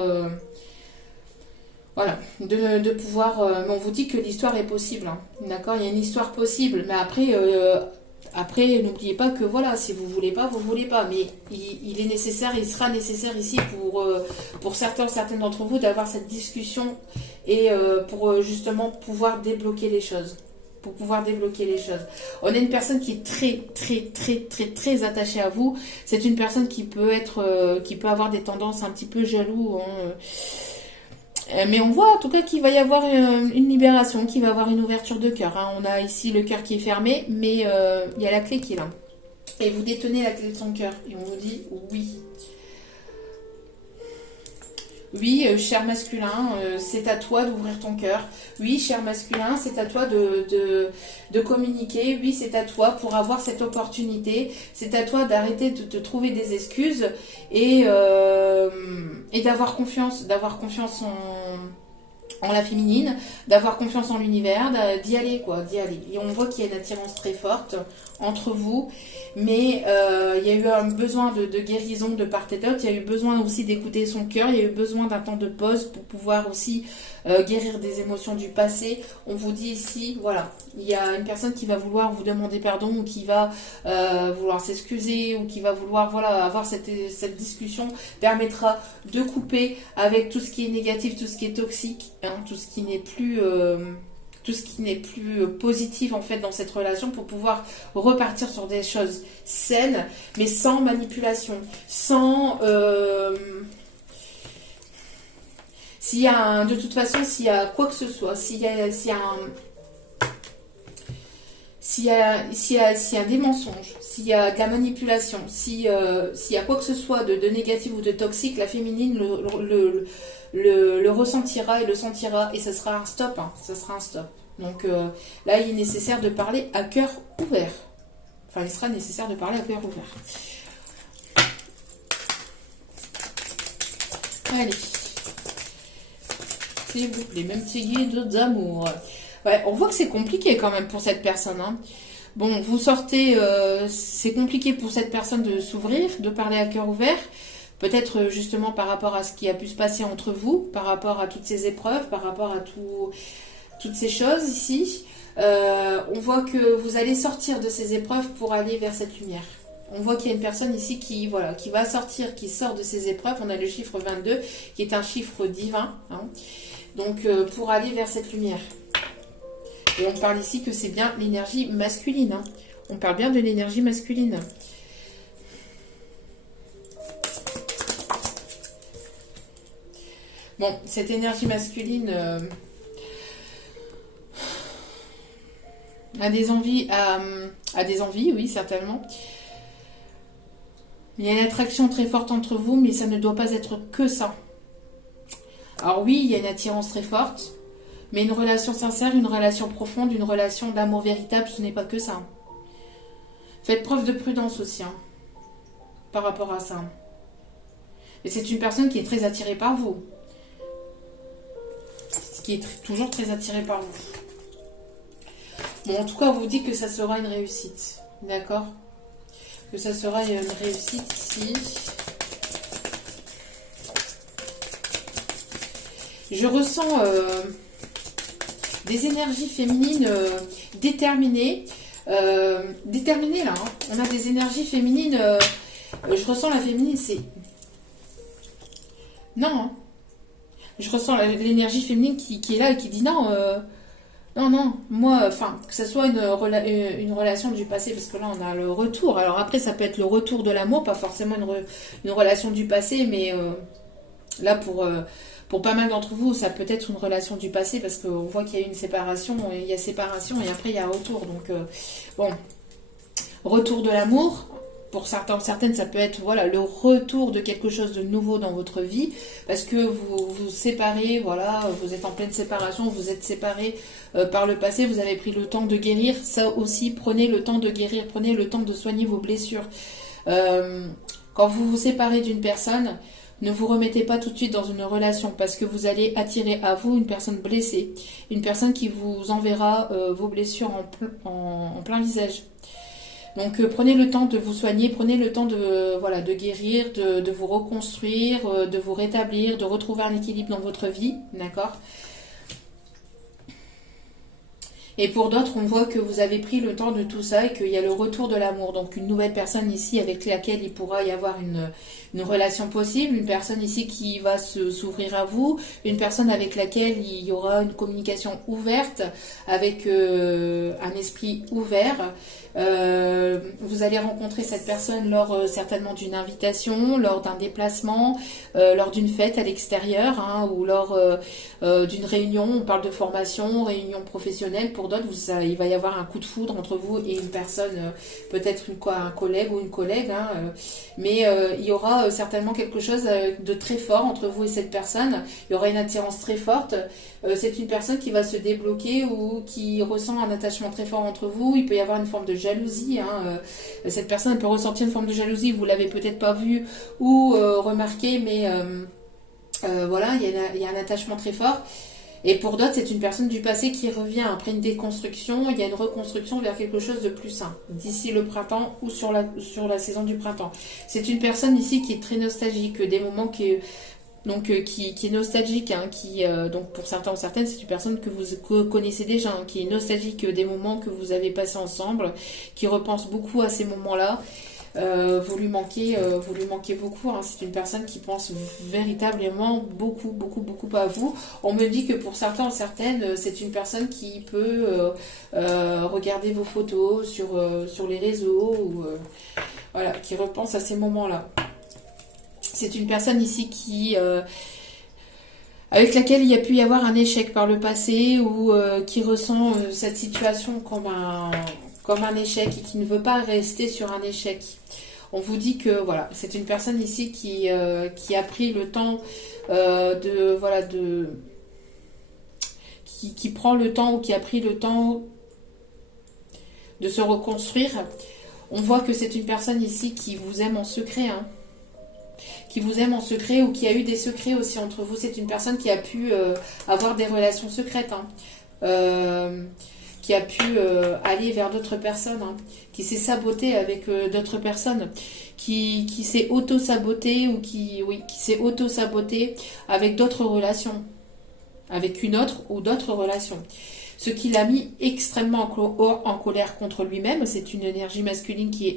voilà, de pouvoir... mais on vous dit que l'histoire est possible, hein, d'accord ? Il y a une histoire possible, mais après, n'oubliez pas que voilà, si vous voulez pas, vous voulez pas. Mais il est nécessaire, il sera nécessaire ici pour certaines d'entre vous d'avoir cette discussion et pour justement pouvoir débloquer les choses. Pour pouvoir débloquer les choses. On a une personne qui est très, très, très, très, très attachée à vous. C'est une personne qui peut avoir des tendances un petit peu jaloux. Mais on voit en tout cas qu'il va y avoir une libération, qu'il va y avoir une ouverture de cœur. Hein. On a ici le cœur qui est fermé, mais il y a la clé qui est là. Et vous détenez la clé de son cœur. Et on vous dit oui. Oui, cher masculin, c'est à toi d'ouvrir ton cœur. Oui, cher masculin, c'est à toi de communiquer. Oui, c'est à toi pour avoir cette opportunité. C'est à toi d'arrêter de te trouver des excuses et d'avoir confiance en la féminine, d'avoir confiance en l'univers, d'y aller, quoi, d'y aller. Et on voit qu'il y a une attirance très forte entre vous, mais il y a eu un besoin de guérison de part et d'autre, il y a eu besoin aussi d'écouter son cœur, il y a eu besoin d'un temps de pause pour pouvoir aussi guérir des émotions du passé. On vous dit ici, voilà, il y a une personne qui va vouloir vous demander pardon, ou qui va vouloir s'excuser, ou qui va vouloir avoir cette discussion, permettra de couper avec tout ce qui est négatif, tout ce qui est toxique, hein, tout ce qui n'est plus positif en fait dans cette relation pour pouvoir repartir sur des choses saines, mais sans manipulation, sans s'il y a de toute façon, s'il y a quoi que ce soit, s'il y a s'il y a des mensonges, s'il y a de la manipulation, s'il y a quoi que ce soit de négatif ou de toxique, la féminine le ressentira et le sentira et ça sera un stop, hein, ça sera un stop. Donc là, il est nécessaire de parler à cœur ouvert. Enfin, il sera nécessaire de parler à cœur ouvert. Allez. S'il vous plaît, même petits guides d'amour. Ouais, on voit que c'est compliqué quand même pour cette personne, hein. Bon, vous sortez, c'est compliqué pour cette personne de s'ouvrir, de parler à cœur ouvert. Peut-être justement par rapport à ce qui a pu se passer entre vous, par rapport à toutes ces épreuves, par rapport à toutes ces choses ici. On voit que vous allez sortir de ces épreuves pour aller vers cette lumière. On voit qu'il y a une personne ici qui va sortir, qui sort de ces épreuves. On a le chiffre 22 qui est un chiffre divin, hein. Donc pour aller vers cette lumière. Et on parle ici que c'est bien l'énergie masculine, hein. On parle bien de l'énergie masculine. Bon, cette énergie masculine a des envies, oui, certainement. Il y a une attraction très forte entre vous, mais ça ne doit pas être que ça. Alors oui, il y a une attirance très forte, mais une relation sincère, une relation profonde, une relation d'amour véritable, ce n'est pas que ça. Faites preuve de prudence aussi, hein, par rapport à ça. Et c'est une personne qui est très attirée par vous. Qui est toujours très attirée par vous. Bon, en tout cas, on vous dit que ça sera une réussite. D'accord? Que ça sera une réussite ici. Je ressens des énergies féminines déterminées. Déterminées là, hein. On a des énergies féminines. Je ressens la féminine, c'est... Non, hein. Je ressens l'énergie féminine qui est là et qui dit non, non, moi, enfin, que ce soit une relation du passé, parce que là on a le retour. Alors après, ça peut être le retour de l'amour, pas forcément une relation du passé, mais là pour pas mal d'entre vous, ça peut être une relation du passé, parce qu'on voit qu'il y a une séparation, et il y a séparation, et après il y a retour. Donc, bon, retour de l'amour. Pour certains, certaines, ça peut être voilà, le retour de quelque chose de nouveau dans votre vie, parce que vous vous séparez, voilà, vous êtes en pleine séparation, vous êtes séparés par le passé, vous avez pris le temps de guérir. Ça aussi, prenez le temps de guérir, prenez le temps de soigner vos blessures. Quand vous vous séparez d'une personne, ne vous remettez pas tout de suite dans une relation, parce que vous allez attirer à vous une personne blessée, une personne qui vous enverra vos blessures en plein visage. Donc prenez le temps de vous soigner, prenez le temps de guérir, de vous reconstruire, de vous rétablir, de retrouver un équilibre dans votre vie, d'accord? Et pour d'autres, on voit que vous avez pris le temps de tout ça et qu'il y a le retour de l'amour. Donc une nouvelle personne ici avec laquelle il pourra y avoir une relation possible, une personne ici qui va s'ouvrir à vous, une personne avec laquelle il y aura une communication ouverte, avec un esprit ouvert. Vous allez rencontrer cette personne lors certainement d'une invitation, lors d'un déplacement, lors d'une fête à l'extérieur, hein, ou lors d'une réunion. On parle de formation, réunion professionnelle. Pour d'autres, il va y avoir un coup de foudre entre vous et une personne, peut-être un collègue ou une collègue, hein, mais il y aura certainement quelque chose de très fort entre vous et cette personne. Il y aura une attirance très forte. C'est une personne qui va se débloquer ou qui ressent un attachement très fort entre vous. Il peut y avoir une forme de jalousie, hein. Cette personne elle peut ressentir une forme de jalousie, vous l'avez peut-être pas vu ou remarqué, mais voilà, il y a un attachement très fort. Et pour d'autres, c'est une personne du passé qui revient après une déconstruction. Il y a une reconstruction vers quelque chose de plus sain, d'ici le printemps ou sur la saison du printemps. C'est une personne ici qui est très nostalgique, des moments qui est nostalgique, hein, donc pour certains ou certaines, c'est une personne que vous connaissez déjà, hein, qui est nostalgique des moments que vous avez passés ensemble, qui repense beaucoup à ces moments-là. Vous lui manquez beaucoup, hein. C'est une personne qui pense véritablement beaucoup, beaucoup, beaucoup à vous. On me dit que pour certains ou certaines, c'est une personne qui peut regarder vos photos sur les réseaux, ou voilà, qui repense à ces moments-là. C'est une personne ici avec laquelle il y a pu y avoir un échec par le passé, ou qui ressent cette situation comme un échec et qui ne veut pas rester sur un échec. On vous dit que voilà, c'est une personne ici qui a pris le temps qui prend le temps ou qui a pris le temps de se reconstruire. On voit que c'est une personne ici qui vous aime en secret, hein, qui vous aime en secret ou qui a eu des secrets aussi entre vous. C'est une personne qui a pu avoir des relations secrètes, hein, qui a pu aller vers d'autres personnes, hein, qui s'est saboté avec d'autres personnes, qui s'est auto-saboté ou qui s'est auto-saboté avec d'autres relations, avec une autre ou d'autres relations. Ce qui l'a mis extrêmement en colère contre lui-même. C'est une énergie masculine qui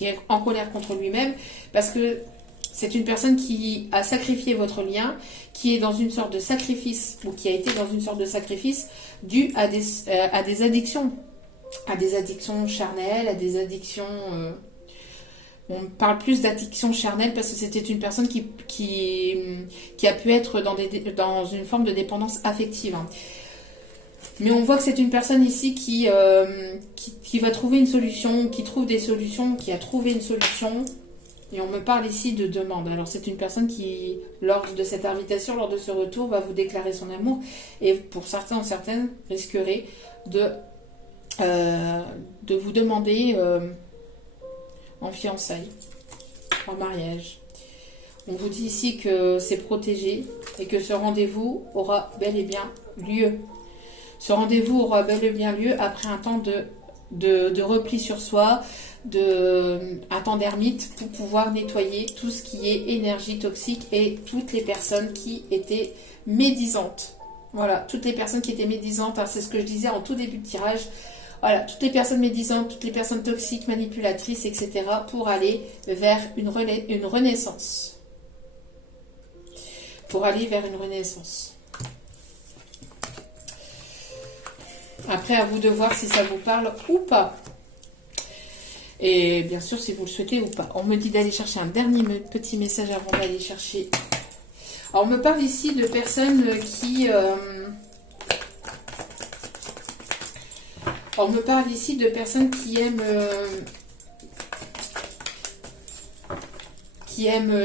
est en colère contre lui-même parce que c'est une personne qui a sacrifié votre lien, qui est dans une sorte de sacrifice ou qui a été dans une sorte de sacrifice dû à des addictions charnelles, à des addictions... on parle plus d'addiction charnelle parce que c'était une personne qui a pu être dans une forme de dépendance affective, hein. Mais on voit que c'est une personne ici qui va trouver une solution, qui trouve des solutions, qui a trouvé une solution. Et on me parle ici de demande. Alors c'est une personne qui, lors de cette invitation, lors de ce retour, va vous déclarer son amour. Et pour certains ou certaines, risquerait de vous demander en fiançailles, en mariage. On vous dit ici que c'est protégé et que ce rendez-vous aura bel et bien lieu. Ce rendez-vous aura bel et bien lieu après un temps de repli sur soi, un temps d'ermite pour pouvoir nettoyer tout ce qui est énergie toxique et toutes les personnes qui étaient médisantes. Voilà, toutes les personnes qui étaient médisantes, hein, c'est ce que je disais en tout début de tirage. Voilà, toutes les personnes médisantes, toutes les personnes toxiques, manipulatrices, etc. pour aller vers une renaissance. Pour aller vers une renaissance. Après, à vous de voir si ça vous parle ou pas. Et bien sûr, si vous le souhaitez ou pas. On me dit d'aller chercher un dernier petit message avant d'aller chercher. Alors, on me parle ici de personnes qui... on me parle ici de personnes qui aiment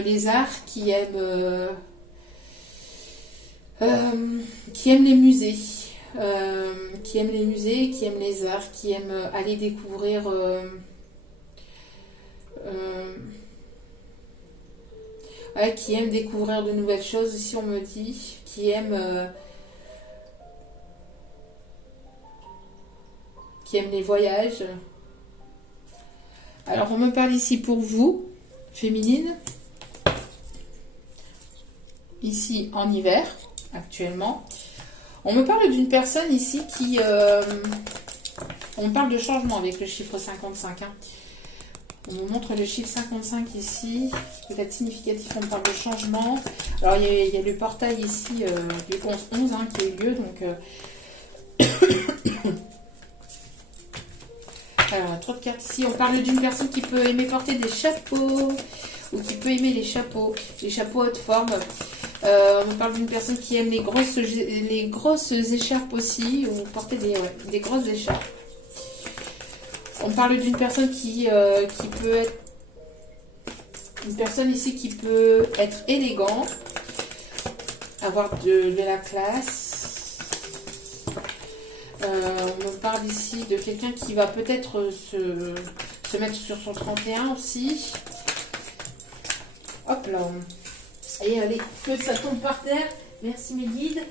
les arts, qui aiment les musées. Qui aiment les musées, qui aiment les arts, qui aiment aller découvrir qui aiment découvrir de nouvelles choses, ici on me dit, qui aiment les voyages. Alors on me parle ici pour vous, féminine, ici en hiver, actuellement. On me parle d'une personne ici qui... on me parle de changement avec le chiffre 55. Hein. On me montre le chiffre 55 ici. Peut-être significatif, on me parle de changement. Alors, il y a le portail ici du 11-11 hein, qui a eu lieu. Donc, alors, trop de cartes ici. On parle d'une personne qui peut aimer porter des chapeaux. Ou qui peut aimer les chapeaux haute forme. On me parle d'une personne qui aime les grosses écharpes aussi, ou porter des grosses écharpes. On parle d'une personne qui peut être... Une personne ici qui peut être élégante, avoir de la classe. On me parle ici de quelqu'un qui va peut-être se mettre sur son 31 aussi. Hop là. Et allez, que ça tombe par terre. Merci mes guides.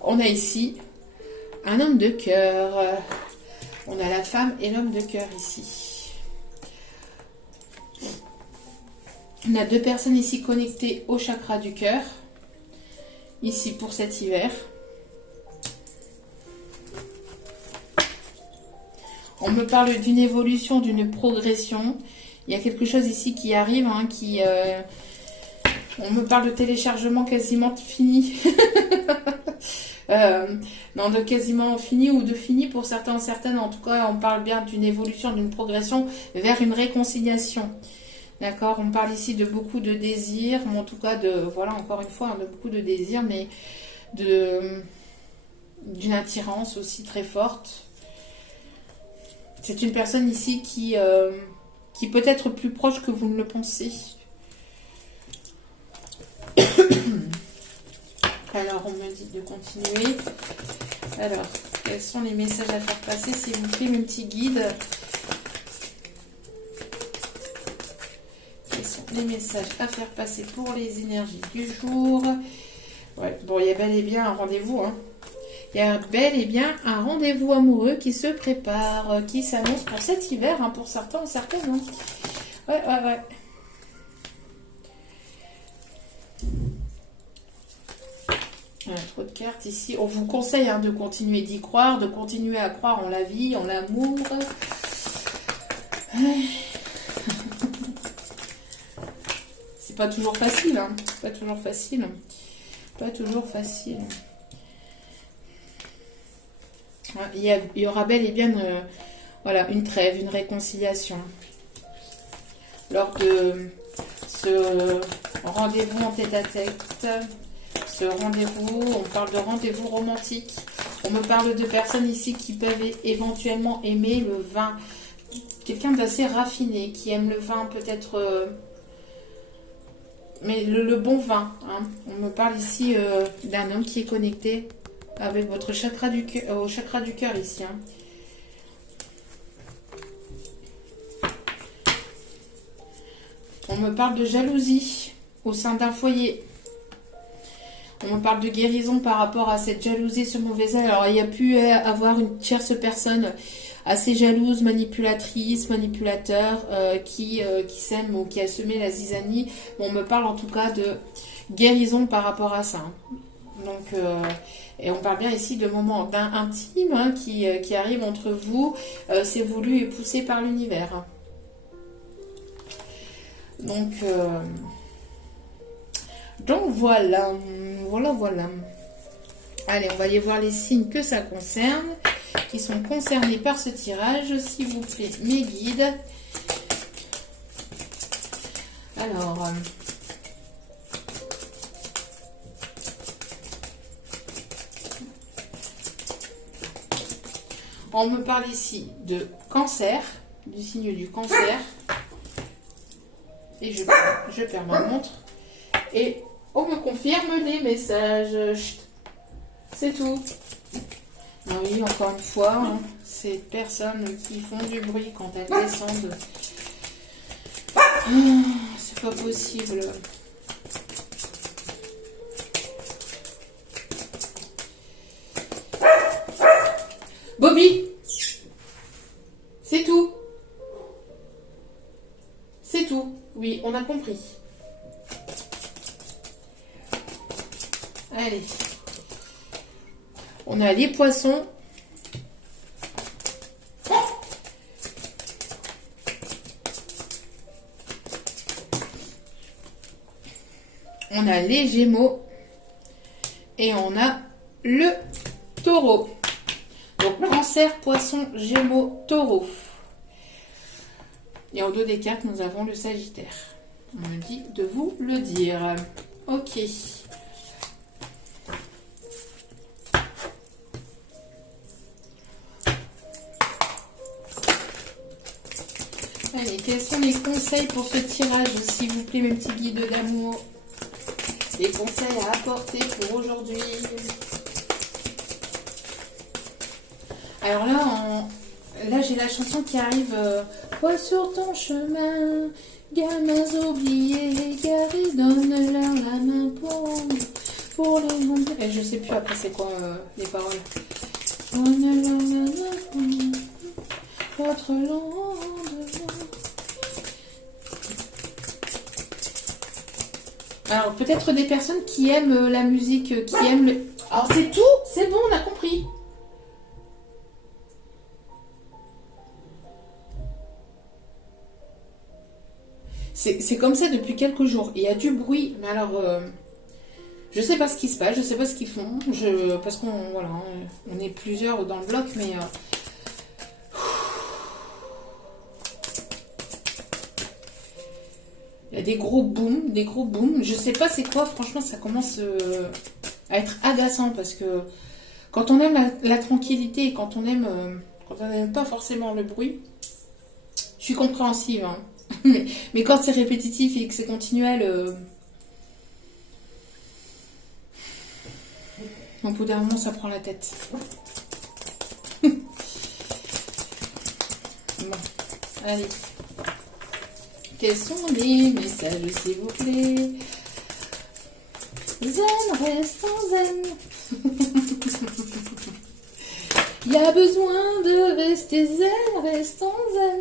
On a ici un homme de cœur. On a la femme et l'homme de cœur ici. On a deux personnes ici connectées au chakra du cœur. Ici pour cet hiver. On me parle d'une évolution, d'une progression. Il y a quelque chose ici qui arrive, hein, on me parle de téléchargement quasiment fini. Non, de quasiment fini ou de fini pour certains, certaines. En tout cas, on parle bien d'une évolution, d'une progression vers une réconciliation. D'accord, on parle ici de beaucoup de désirs, mais en tout cas voilà, encore une fois, hein, de beaucoup de désirs, mais d'une attirance aussi très forte. C'est une personne ici qui peut être plus proche que vous ne le pensez. Alors, on me dit de continuer. Alors, quels sont les messages à faire passer, s'il vous plaît, mes petits guides? Quels sont les messages à faire passer pour les énergies du jour? Ouais, bon, il y a bel et bien un rendez-vous, hein. Il y a bel et bien un rendez-vous amoureux qui se prépare, qui s'annonce pour cet hiver, hein, pour certains ou certaines. Hein. Ouais, ouais, ouais. Voilà, trop de cartes ici. On vous conseille hein, de continuer d'y croire, de continuer à croire en la vie, en l'amour. C'est pas toujours facile, hein. C'est pas toujours facile. Pas toujours facile. Il y aura bel et bien voilà, une trêve, une réconciliation. Lors de ce rendez-vous en tête-à-tête, ce rendez-vous, on parle de rendez-vous romantique. On me parle de personnes ici qui peuvent éventuellement aimer le vin. Quelqu'un d'assez raffiné, qui aime le vin peut-être... mais le bon vin. Hein. On me parle ici d'un homme qui est connecté avec votre chakra du cœur, au chakra du cœur ici. Hein. On me parle de jalousie au sein d'un foyer. On me parle de guérison par rapport à cette jalousie, ce mauvais œil. Alors, il y a pu avoir une tierce personne assez jalouse, manipulatrice, manipulateur, qui sème ou qui a semé la zizanie. On me parle en tout cas de guérison par rapport à ça. Donc, et on parle bien ici de moments intimes hein, qui arrivent entre vous. C'est voulu et poussé par l'univers. Donc voilà. Allez, on va aller voir les signes que ça concerne, qui sont concernés par ce tirage, s'il vous plaît, mes guides. Alors, on me parle ici de cancer, du signe du cancer. Et je perds ma montre. Et on me confirme les messages. Chut. C'est tout. Ah oui, encore une fois, hein, ces personnes qui font du bruit quand elles descendent. C'est pas possible. Bobby, c'est tout. C'est tout. Oui, on a compris. Allez. On a les poissons. On a les Gémeaux. Et on a le Taureau. Donc, Cancer, Poisson, Gémeaux, Taureau. Et en dos des cartes, nous avons le Sagittaire. On me dit de vous le dire. Ok. Allez, quels sont les conseils pour ce tirage, s'il vous plaît, mes petits guides d'amour? Les conseils à apporter pour aujourd'hui. Alors là, j'ai la chanson qui arrive. Vois sur ton chemin, gamins oubliés, garés, donne-leur la main pour les mondes. Et je sais plus après c'est quoi les paroles. Donne-leur la main pour votre lendemain. Alors, peut-être des personnes qui aiment la musique, qui aiment le... Alors, c'est tout? C'est bon, on a compris. C'est comme ça depuis quelques jours. Il y a du bruit, mais alors... je sais pas ce qui se passe, je sais pas ce qu'ils font. Parce qu'on voilà, on est plusieurs dans le bloc, mais... il y a des gros booms, des gros booms. Je sais pas c'est quoi, franchement, ça commence à être agaçant parce que quand on aime la tranquillité et quand on aime Quand on n'aime pas forcément le bruit, je suis compréhensive. Hein. Mais quand c'est répétitif et que c'est continuel, au bout d'un moment, ça prend la tête. Bon, allez. Quels sont les messages, s'il vous plaît? Zen, reste en zen. Il y a besoin de rester zen, reste en zen.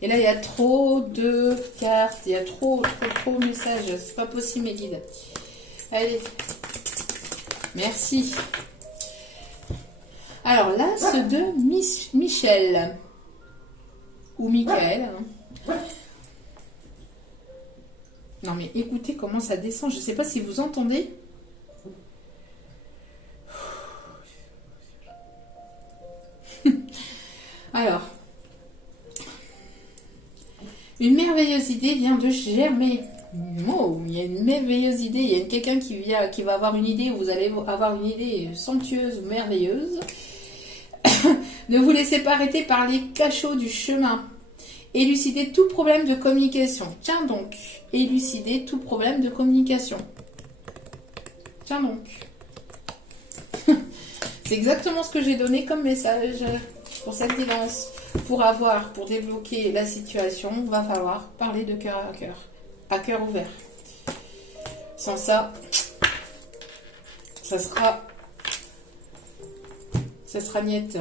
Et là, il y a trop de cartes, il y a trop de messages. C'est pas possible, mes guides. Allez. Merci. Alors, l'as de Michel. Ou Michael. Hein. Non, mais écoutez comment ça descend. Je ne sais pas si vous entendez. Alors. Une merveilleuse idée vient de germer. Oh, il y a une merveilleuse idée. Il y a quelqu'un qui va avoir une idée. Vous allez avoir une idée somptueuse ou merveilleuse. Ne vous laissez pas arrêter par les cachots du chemin. Élucider tout problème de communication. Tiens donc. Élucider tout problème de communication. Tiens donc. C'est exactement ce que j'ai donné comme message pour cette guidance. Pour débloquer la situation, il va falloir parler de cœur à cœur ouvert. Sans ça, ça sera niette.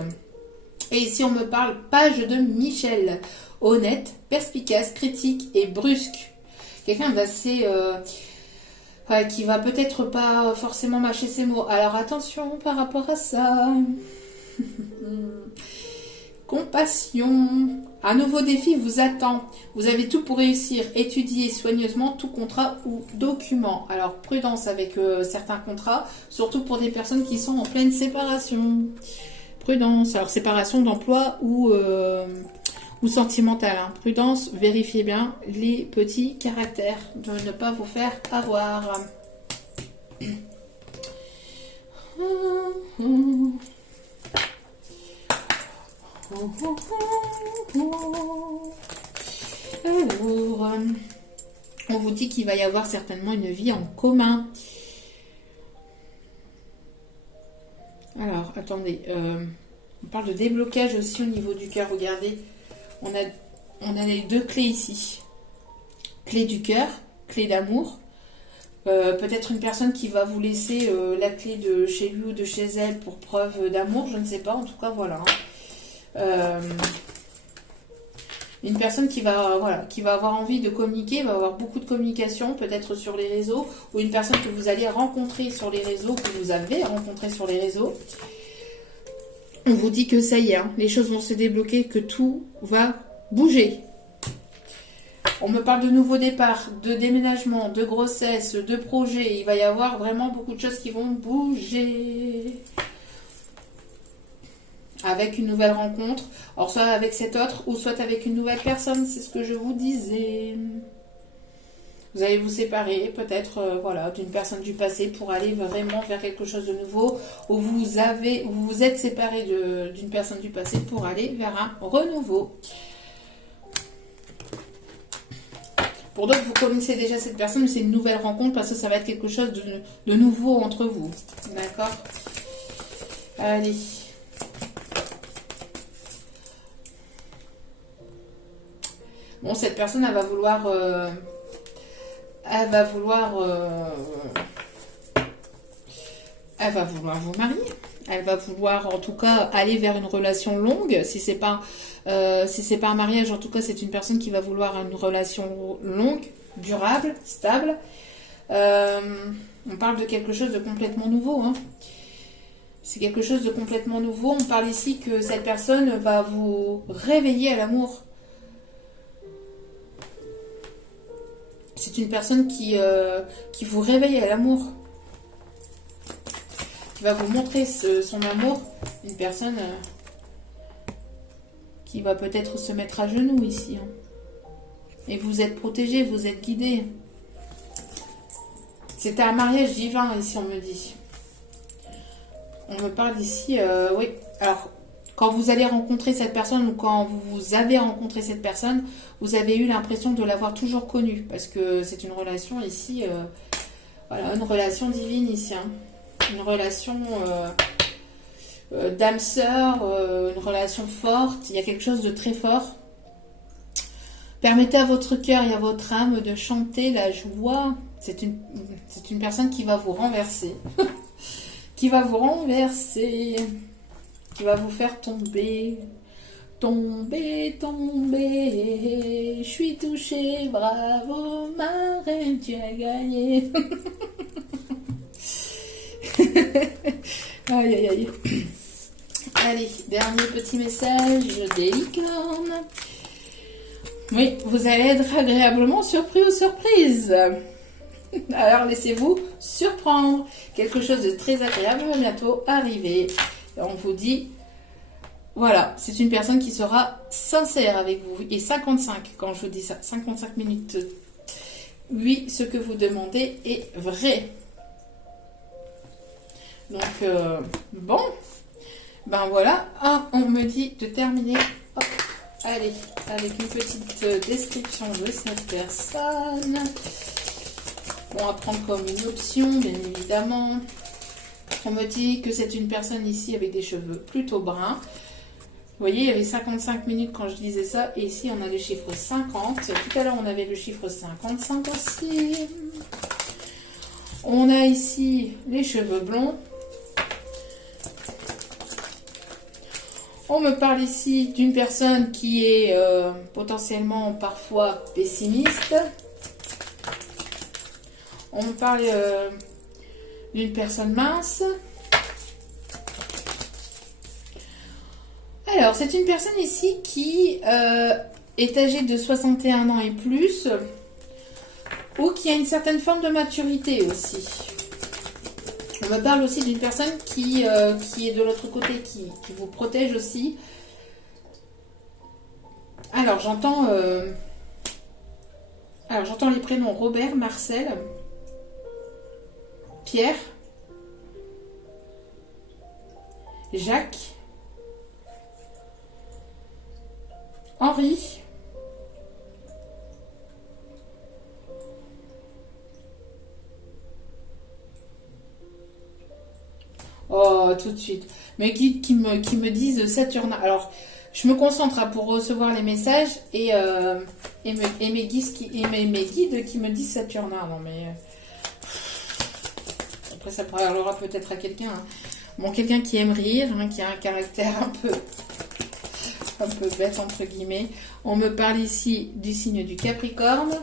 Et ici, on me parle page de Michel. Honnête, perspicace, critique et brusque. Quelqu'un d'assez... qui va peut-être pas forcément mâcher ses mots. Alors attention par rapport à ça. Compassion. Un nouveau défi vous attend. Vous avez tout pour réussir. Étudiez soigneusement tout contrat ou document. Alors prudence avec certains contrats, surtout pour des personnes qui sont en pleine séparation. Prudence. Alors séparation d'emploi ou sentimentale. Hein. Prudence, vérifiez bien les petits caractères. De ne pas vous faire avoir. Alors, on vous dit qu'il va y avoir certainement une vie en commun. Alors, attendez. On parle de déblocage aussi au niveau du cœur. Regardez, on a les deux clés ici. Clé du cœur, clé d'amour. Peut-être une personne qui va vous laisser la clé de chez lui ou de chez elle pour preuve d'amour. Je ne sais pas. En tout cas, voilà. Une personne qui va avoir envie de communiquer, va avoir beaucoup de communication, peut-être sur les réseaux, ou une personne que vous allez rencontrer sur les réseaux, que vous avez rencontré sur les réseaux. On vous dit que ça y est, hein, les choses vont se débloquer, que tout va bouger. On me parle de nouveaux départs, de déménagement, de grossesse, de projets. Il va y avoir vraiment beaucoup de choses qui vont bouger. Avec une nouvelle rencontre, alors soit avec cet autre ou soit avec une nouvelle personne, c'est ce que je vous disais. Vous allez vous séparer peut-être d'une personne du passé pour aller vraiment vers quelque chose de nouveau, ou vous êtes séparé d'une personne du passé pour aller vers un renouveau. Pour d'autres, vous connaissez déjà cette personne, mais c'est une nouvelle rencontre parce que ça va être quelque chose de nouveau entre vous. D'accord? Allez. Bon, cette personne, elle va vouloir vous marier. Elle va vouloir, en tout cas, aller vers une relation longue. Si c'est pas un mariage, en tout cas, c'est une personne qui va vouloir une relation longue, durable, stable. On parle de quelque chose de complètement nouveau. Hein. C'est quelque chose de complètement nouveau. On parle ici que cette personne va vous réveiller à l'amour. C'est une personne qui vous réveille à l'amour. Qui va vous montrer son amour. Une personne qui va peut-être se mettre à genoux ici. Hein. Et vous êtes protégé, vous êtes guidé. C'est un mariage divin ici, on me dit. On me parle ici, oui. Alors, quand vous allez rencontrer cette personne ou quand vous avez rencontré cette personne, vous avez eu l'impression de l'avoir toujours connue. Parce que c'est une relation ici, voilà, une relation divine ici. Hein. Une relation d'âme sœur, une relation forte. Il y a quelque chose de très fort. Permettez à votre cœur et à votre âme de chanter la joie. C'est une personne qui va vous renverser. Qui va vous renverser. Qui va vous faire tomber. Tomber, tomber. Je suis touchée. Bravo, ma reine, tu as gagné. Aïe, aïe, aïe. Allez, dernier petit message des licornes. Oui, vous allez être agréablement surpris ou surprise. Alors laissez-vous surprendre. Quelque chose de très agréable va bientôt arriver. Et on vous dit, voilà, c'est une personne qui sera sincère avec vous. Et 55, quand je vous dis ça, 55 minutes. Oui, ce que vous demandez est vrai. Donc, bon, ben voilà. Ah, on me dit de terminer. Hop. Allez, avec une petite description de cette personne. Bon, à prendre comme une option, bien évidemment. On me dit que c'est une personne ici avec des cheveux plutôt bruns. Vous voyez, il y avait 55 minutes quand je disais ça. Et ici, on a le chiffre 50. Tout à l'heure, on avait le chiffre 55 aussi. On a ici les cheveux blonds. On me parle ici d'une personne qui est potentiellement parfois pessimiste. On me parle d'une personne mince. Alors, c'est une personne ici qui est âgée de 61 ans et plus, ou qui a une certaine forme de maturité aussi. On me parle aussi d'une personne qui est de l'autre côté, qui vous protège aussi. Alors, j'entends les prénoms Robert, Marcel, Pierre, Jacques, Henri, oh, tout de suite. Mes guides qui me disent Saturnin. Alors, je me concentre pour recevoir les messages et mes guides qui me disent Saturnin. Non, mais... Après, ça parlera peut-être à quelqu'un. Hein. Bon, quelqu'un qui aime rire, hein, qui a un caractère un peu bête, entre guillemets. On me parle ici du signe du Capricorne.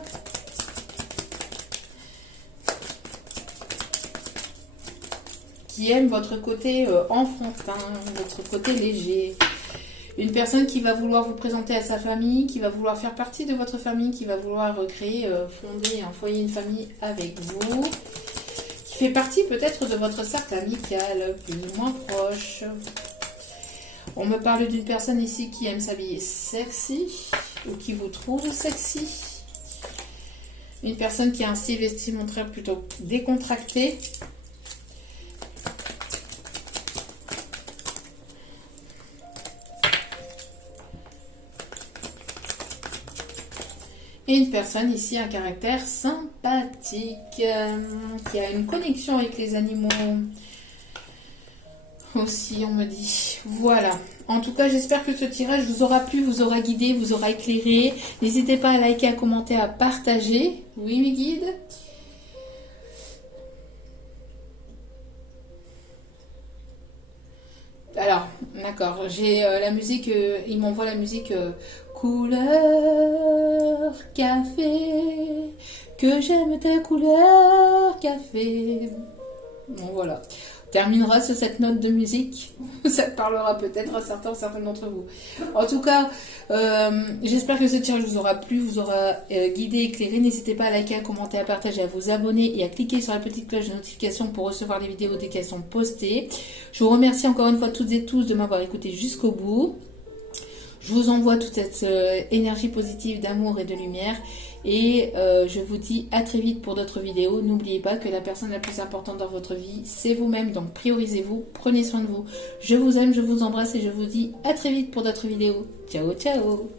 Qui aime votre côté enfantin, votre côté léger. Une personne qui va vouloir vous présenter à sa famille, qui va vouloir faire partie de votre famille, qui va vouloir créer, fonder un foyer, une famille avec vous. Qui fait partie peut-être de votre cercle amical, plus ou moins proche. On me parle d'une personne ici qui aime s'habiller sexy, ou qui vous trouve sexy. Une personne qui a un style vestimentaire plutôt décontracté. Et une personne ici, un caractère sympathique, qui a une connexion avec les animaux. Aussi, on me dit. Voilà. En tout cas, j'espère que ce tirage vous aura plu, vous aura guidé, vous aura éclairé. N'hésitez pas à liker, à commenter, à partager. Oui, mes guides. Alors, d'accord, j'ai la musique, il m'envoie la musique couleur café, que j'aime ta couleur café. Bon, voilà. On terminera sur cette note de musique. Ça parlera peut-être à certains d'entre vous. En tout cas, j'espère que ce tirage vous aura plu, vous aura guidé, éclairé. N'hésitez pas à liker, à commenter, à partager, à vous abonner et à cliquer sur la petite cloche de notification pour recevoir les vidéos dès qu'elles sont postées. Je vous remercie encore une fois toutes et tous de m'avoir écouté jusqu'au bout. Je Je vous envoie toute cette énergie positive d'amour et de lumière. Et je vous dis à très vite pour d'autres vidéos. N'oubliez pas que la personne la plus importante dans votre vie, c'est vous-même. Donc priorisez-vous, prenez soin de vous. Je vous aime, je vous embrasse et je vous dis à très vite pour d'autres vidéos. Ciao, ciao!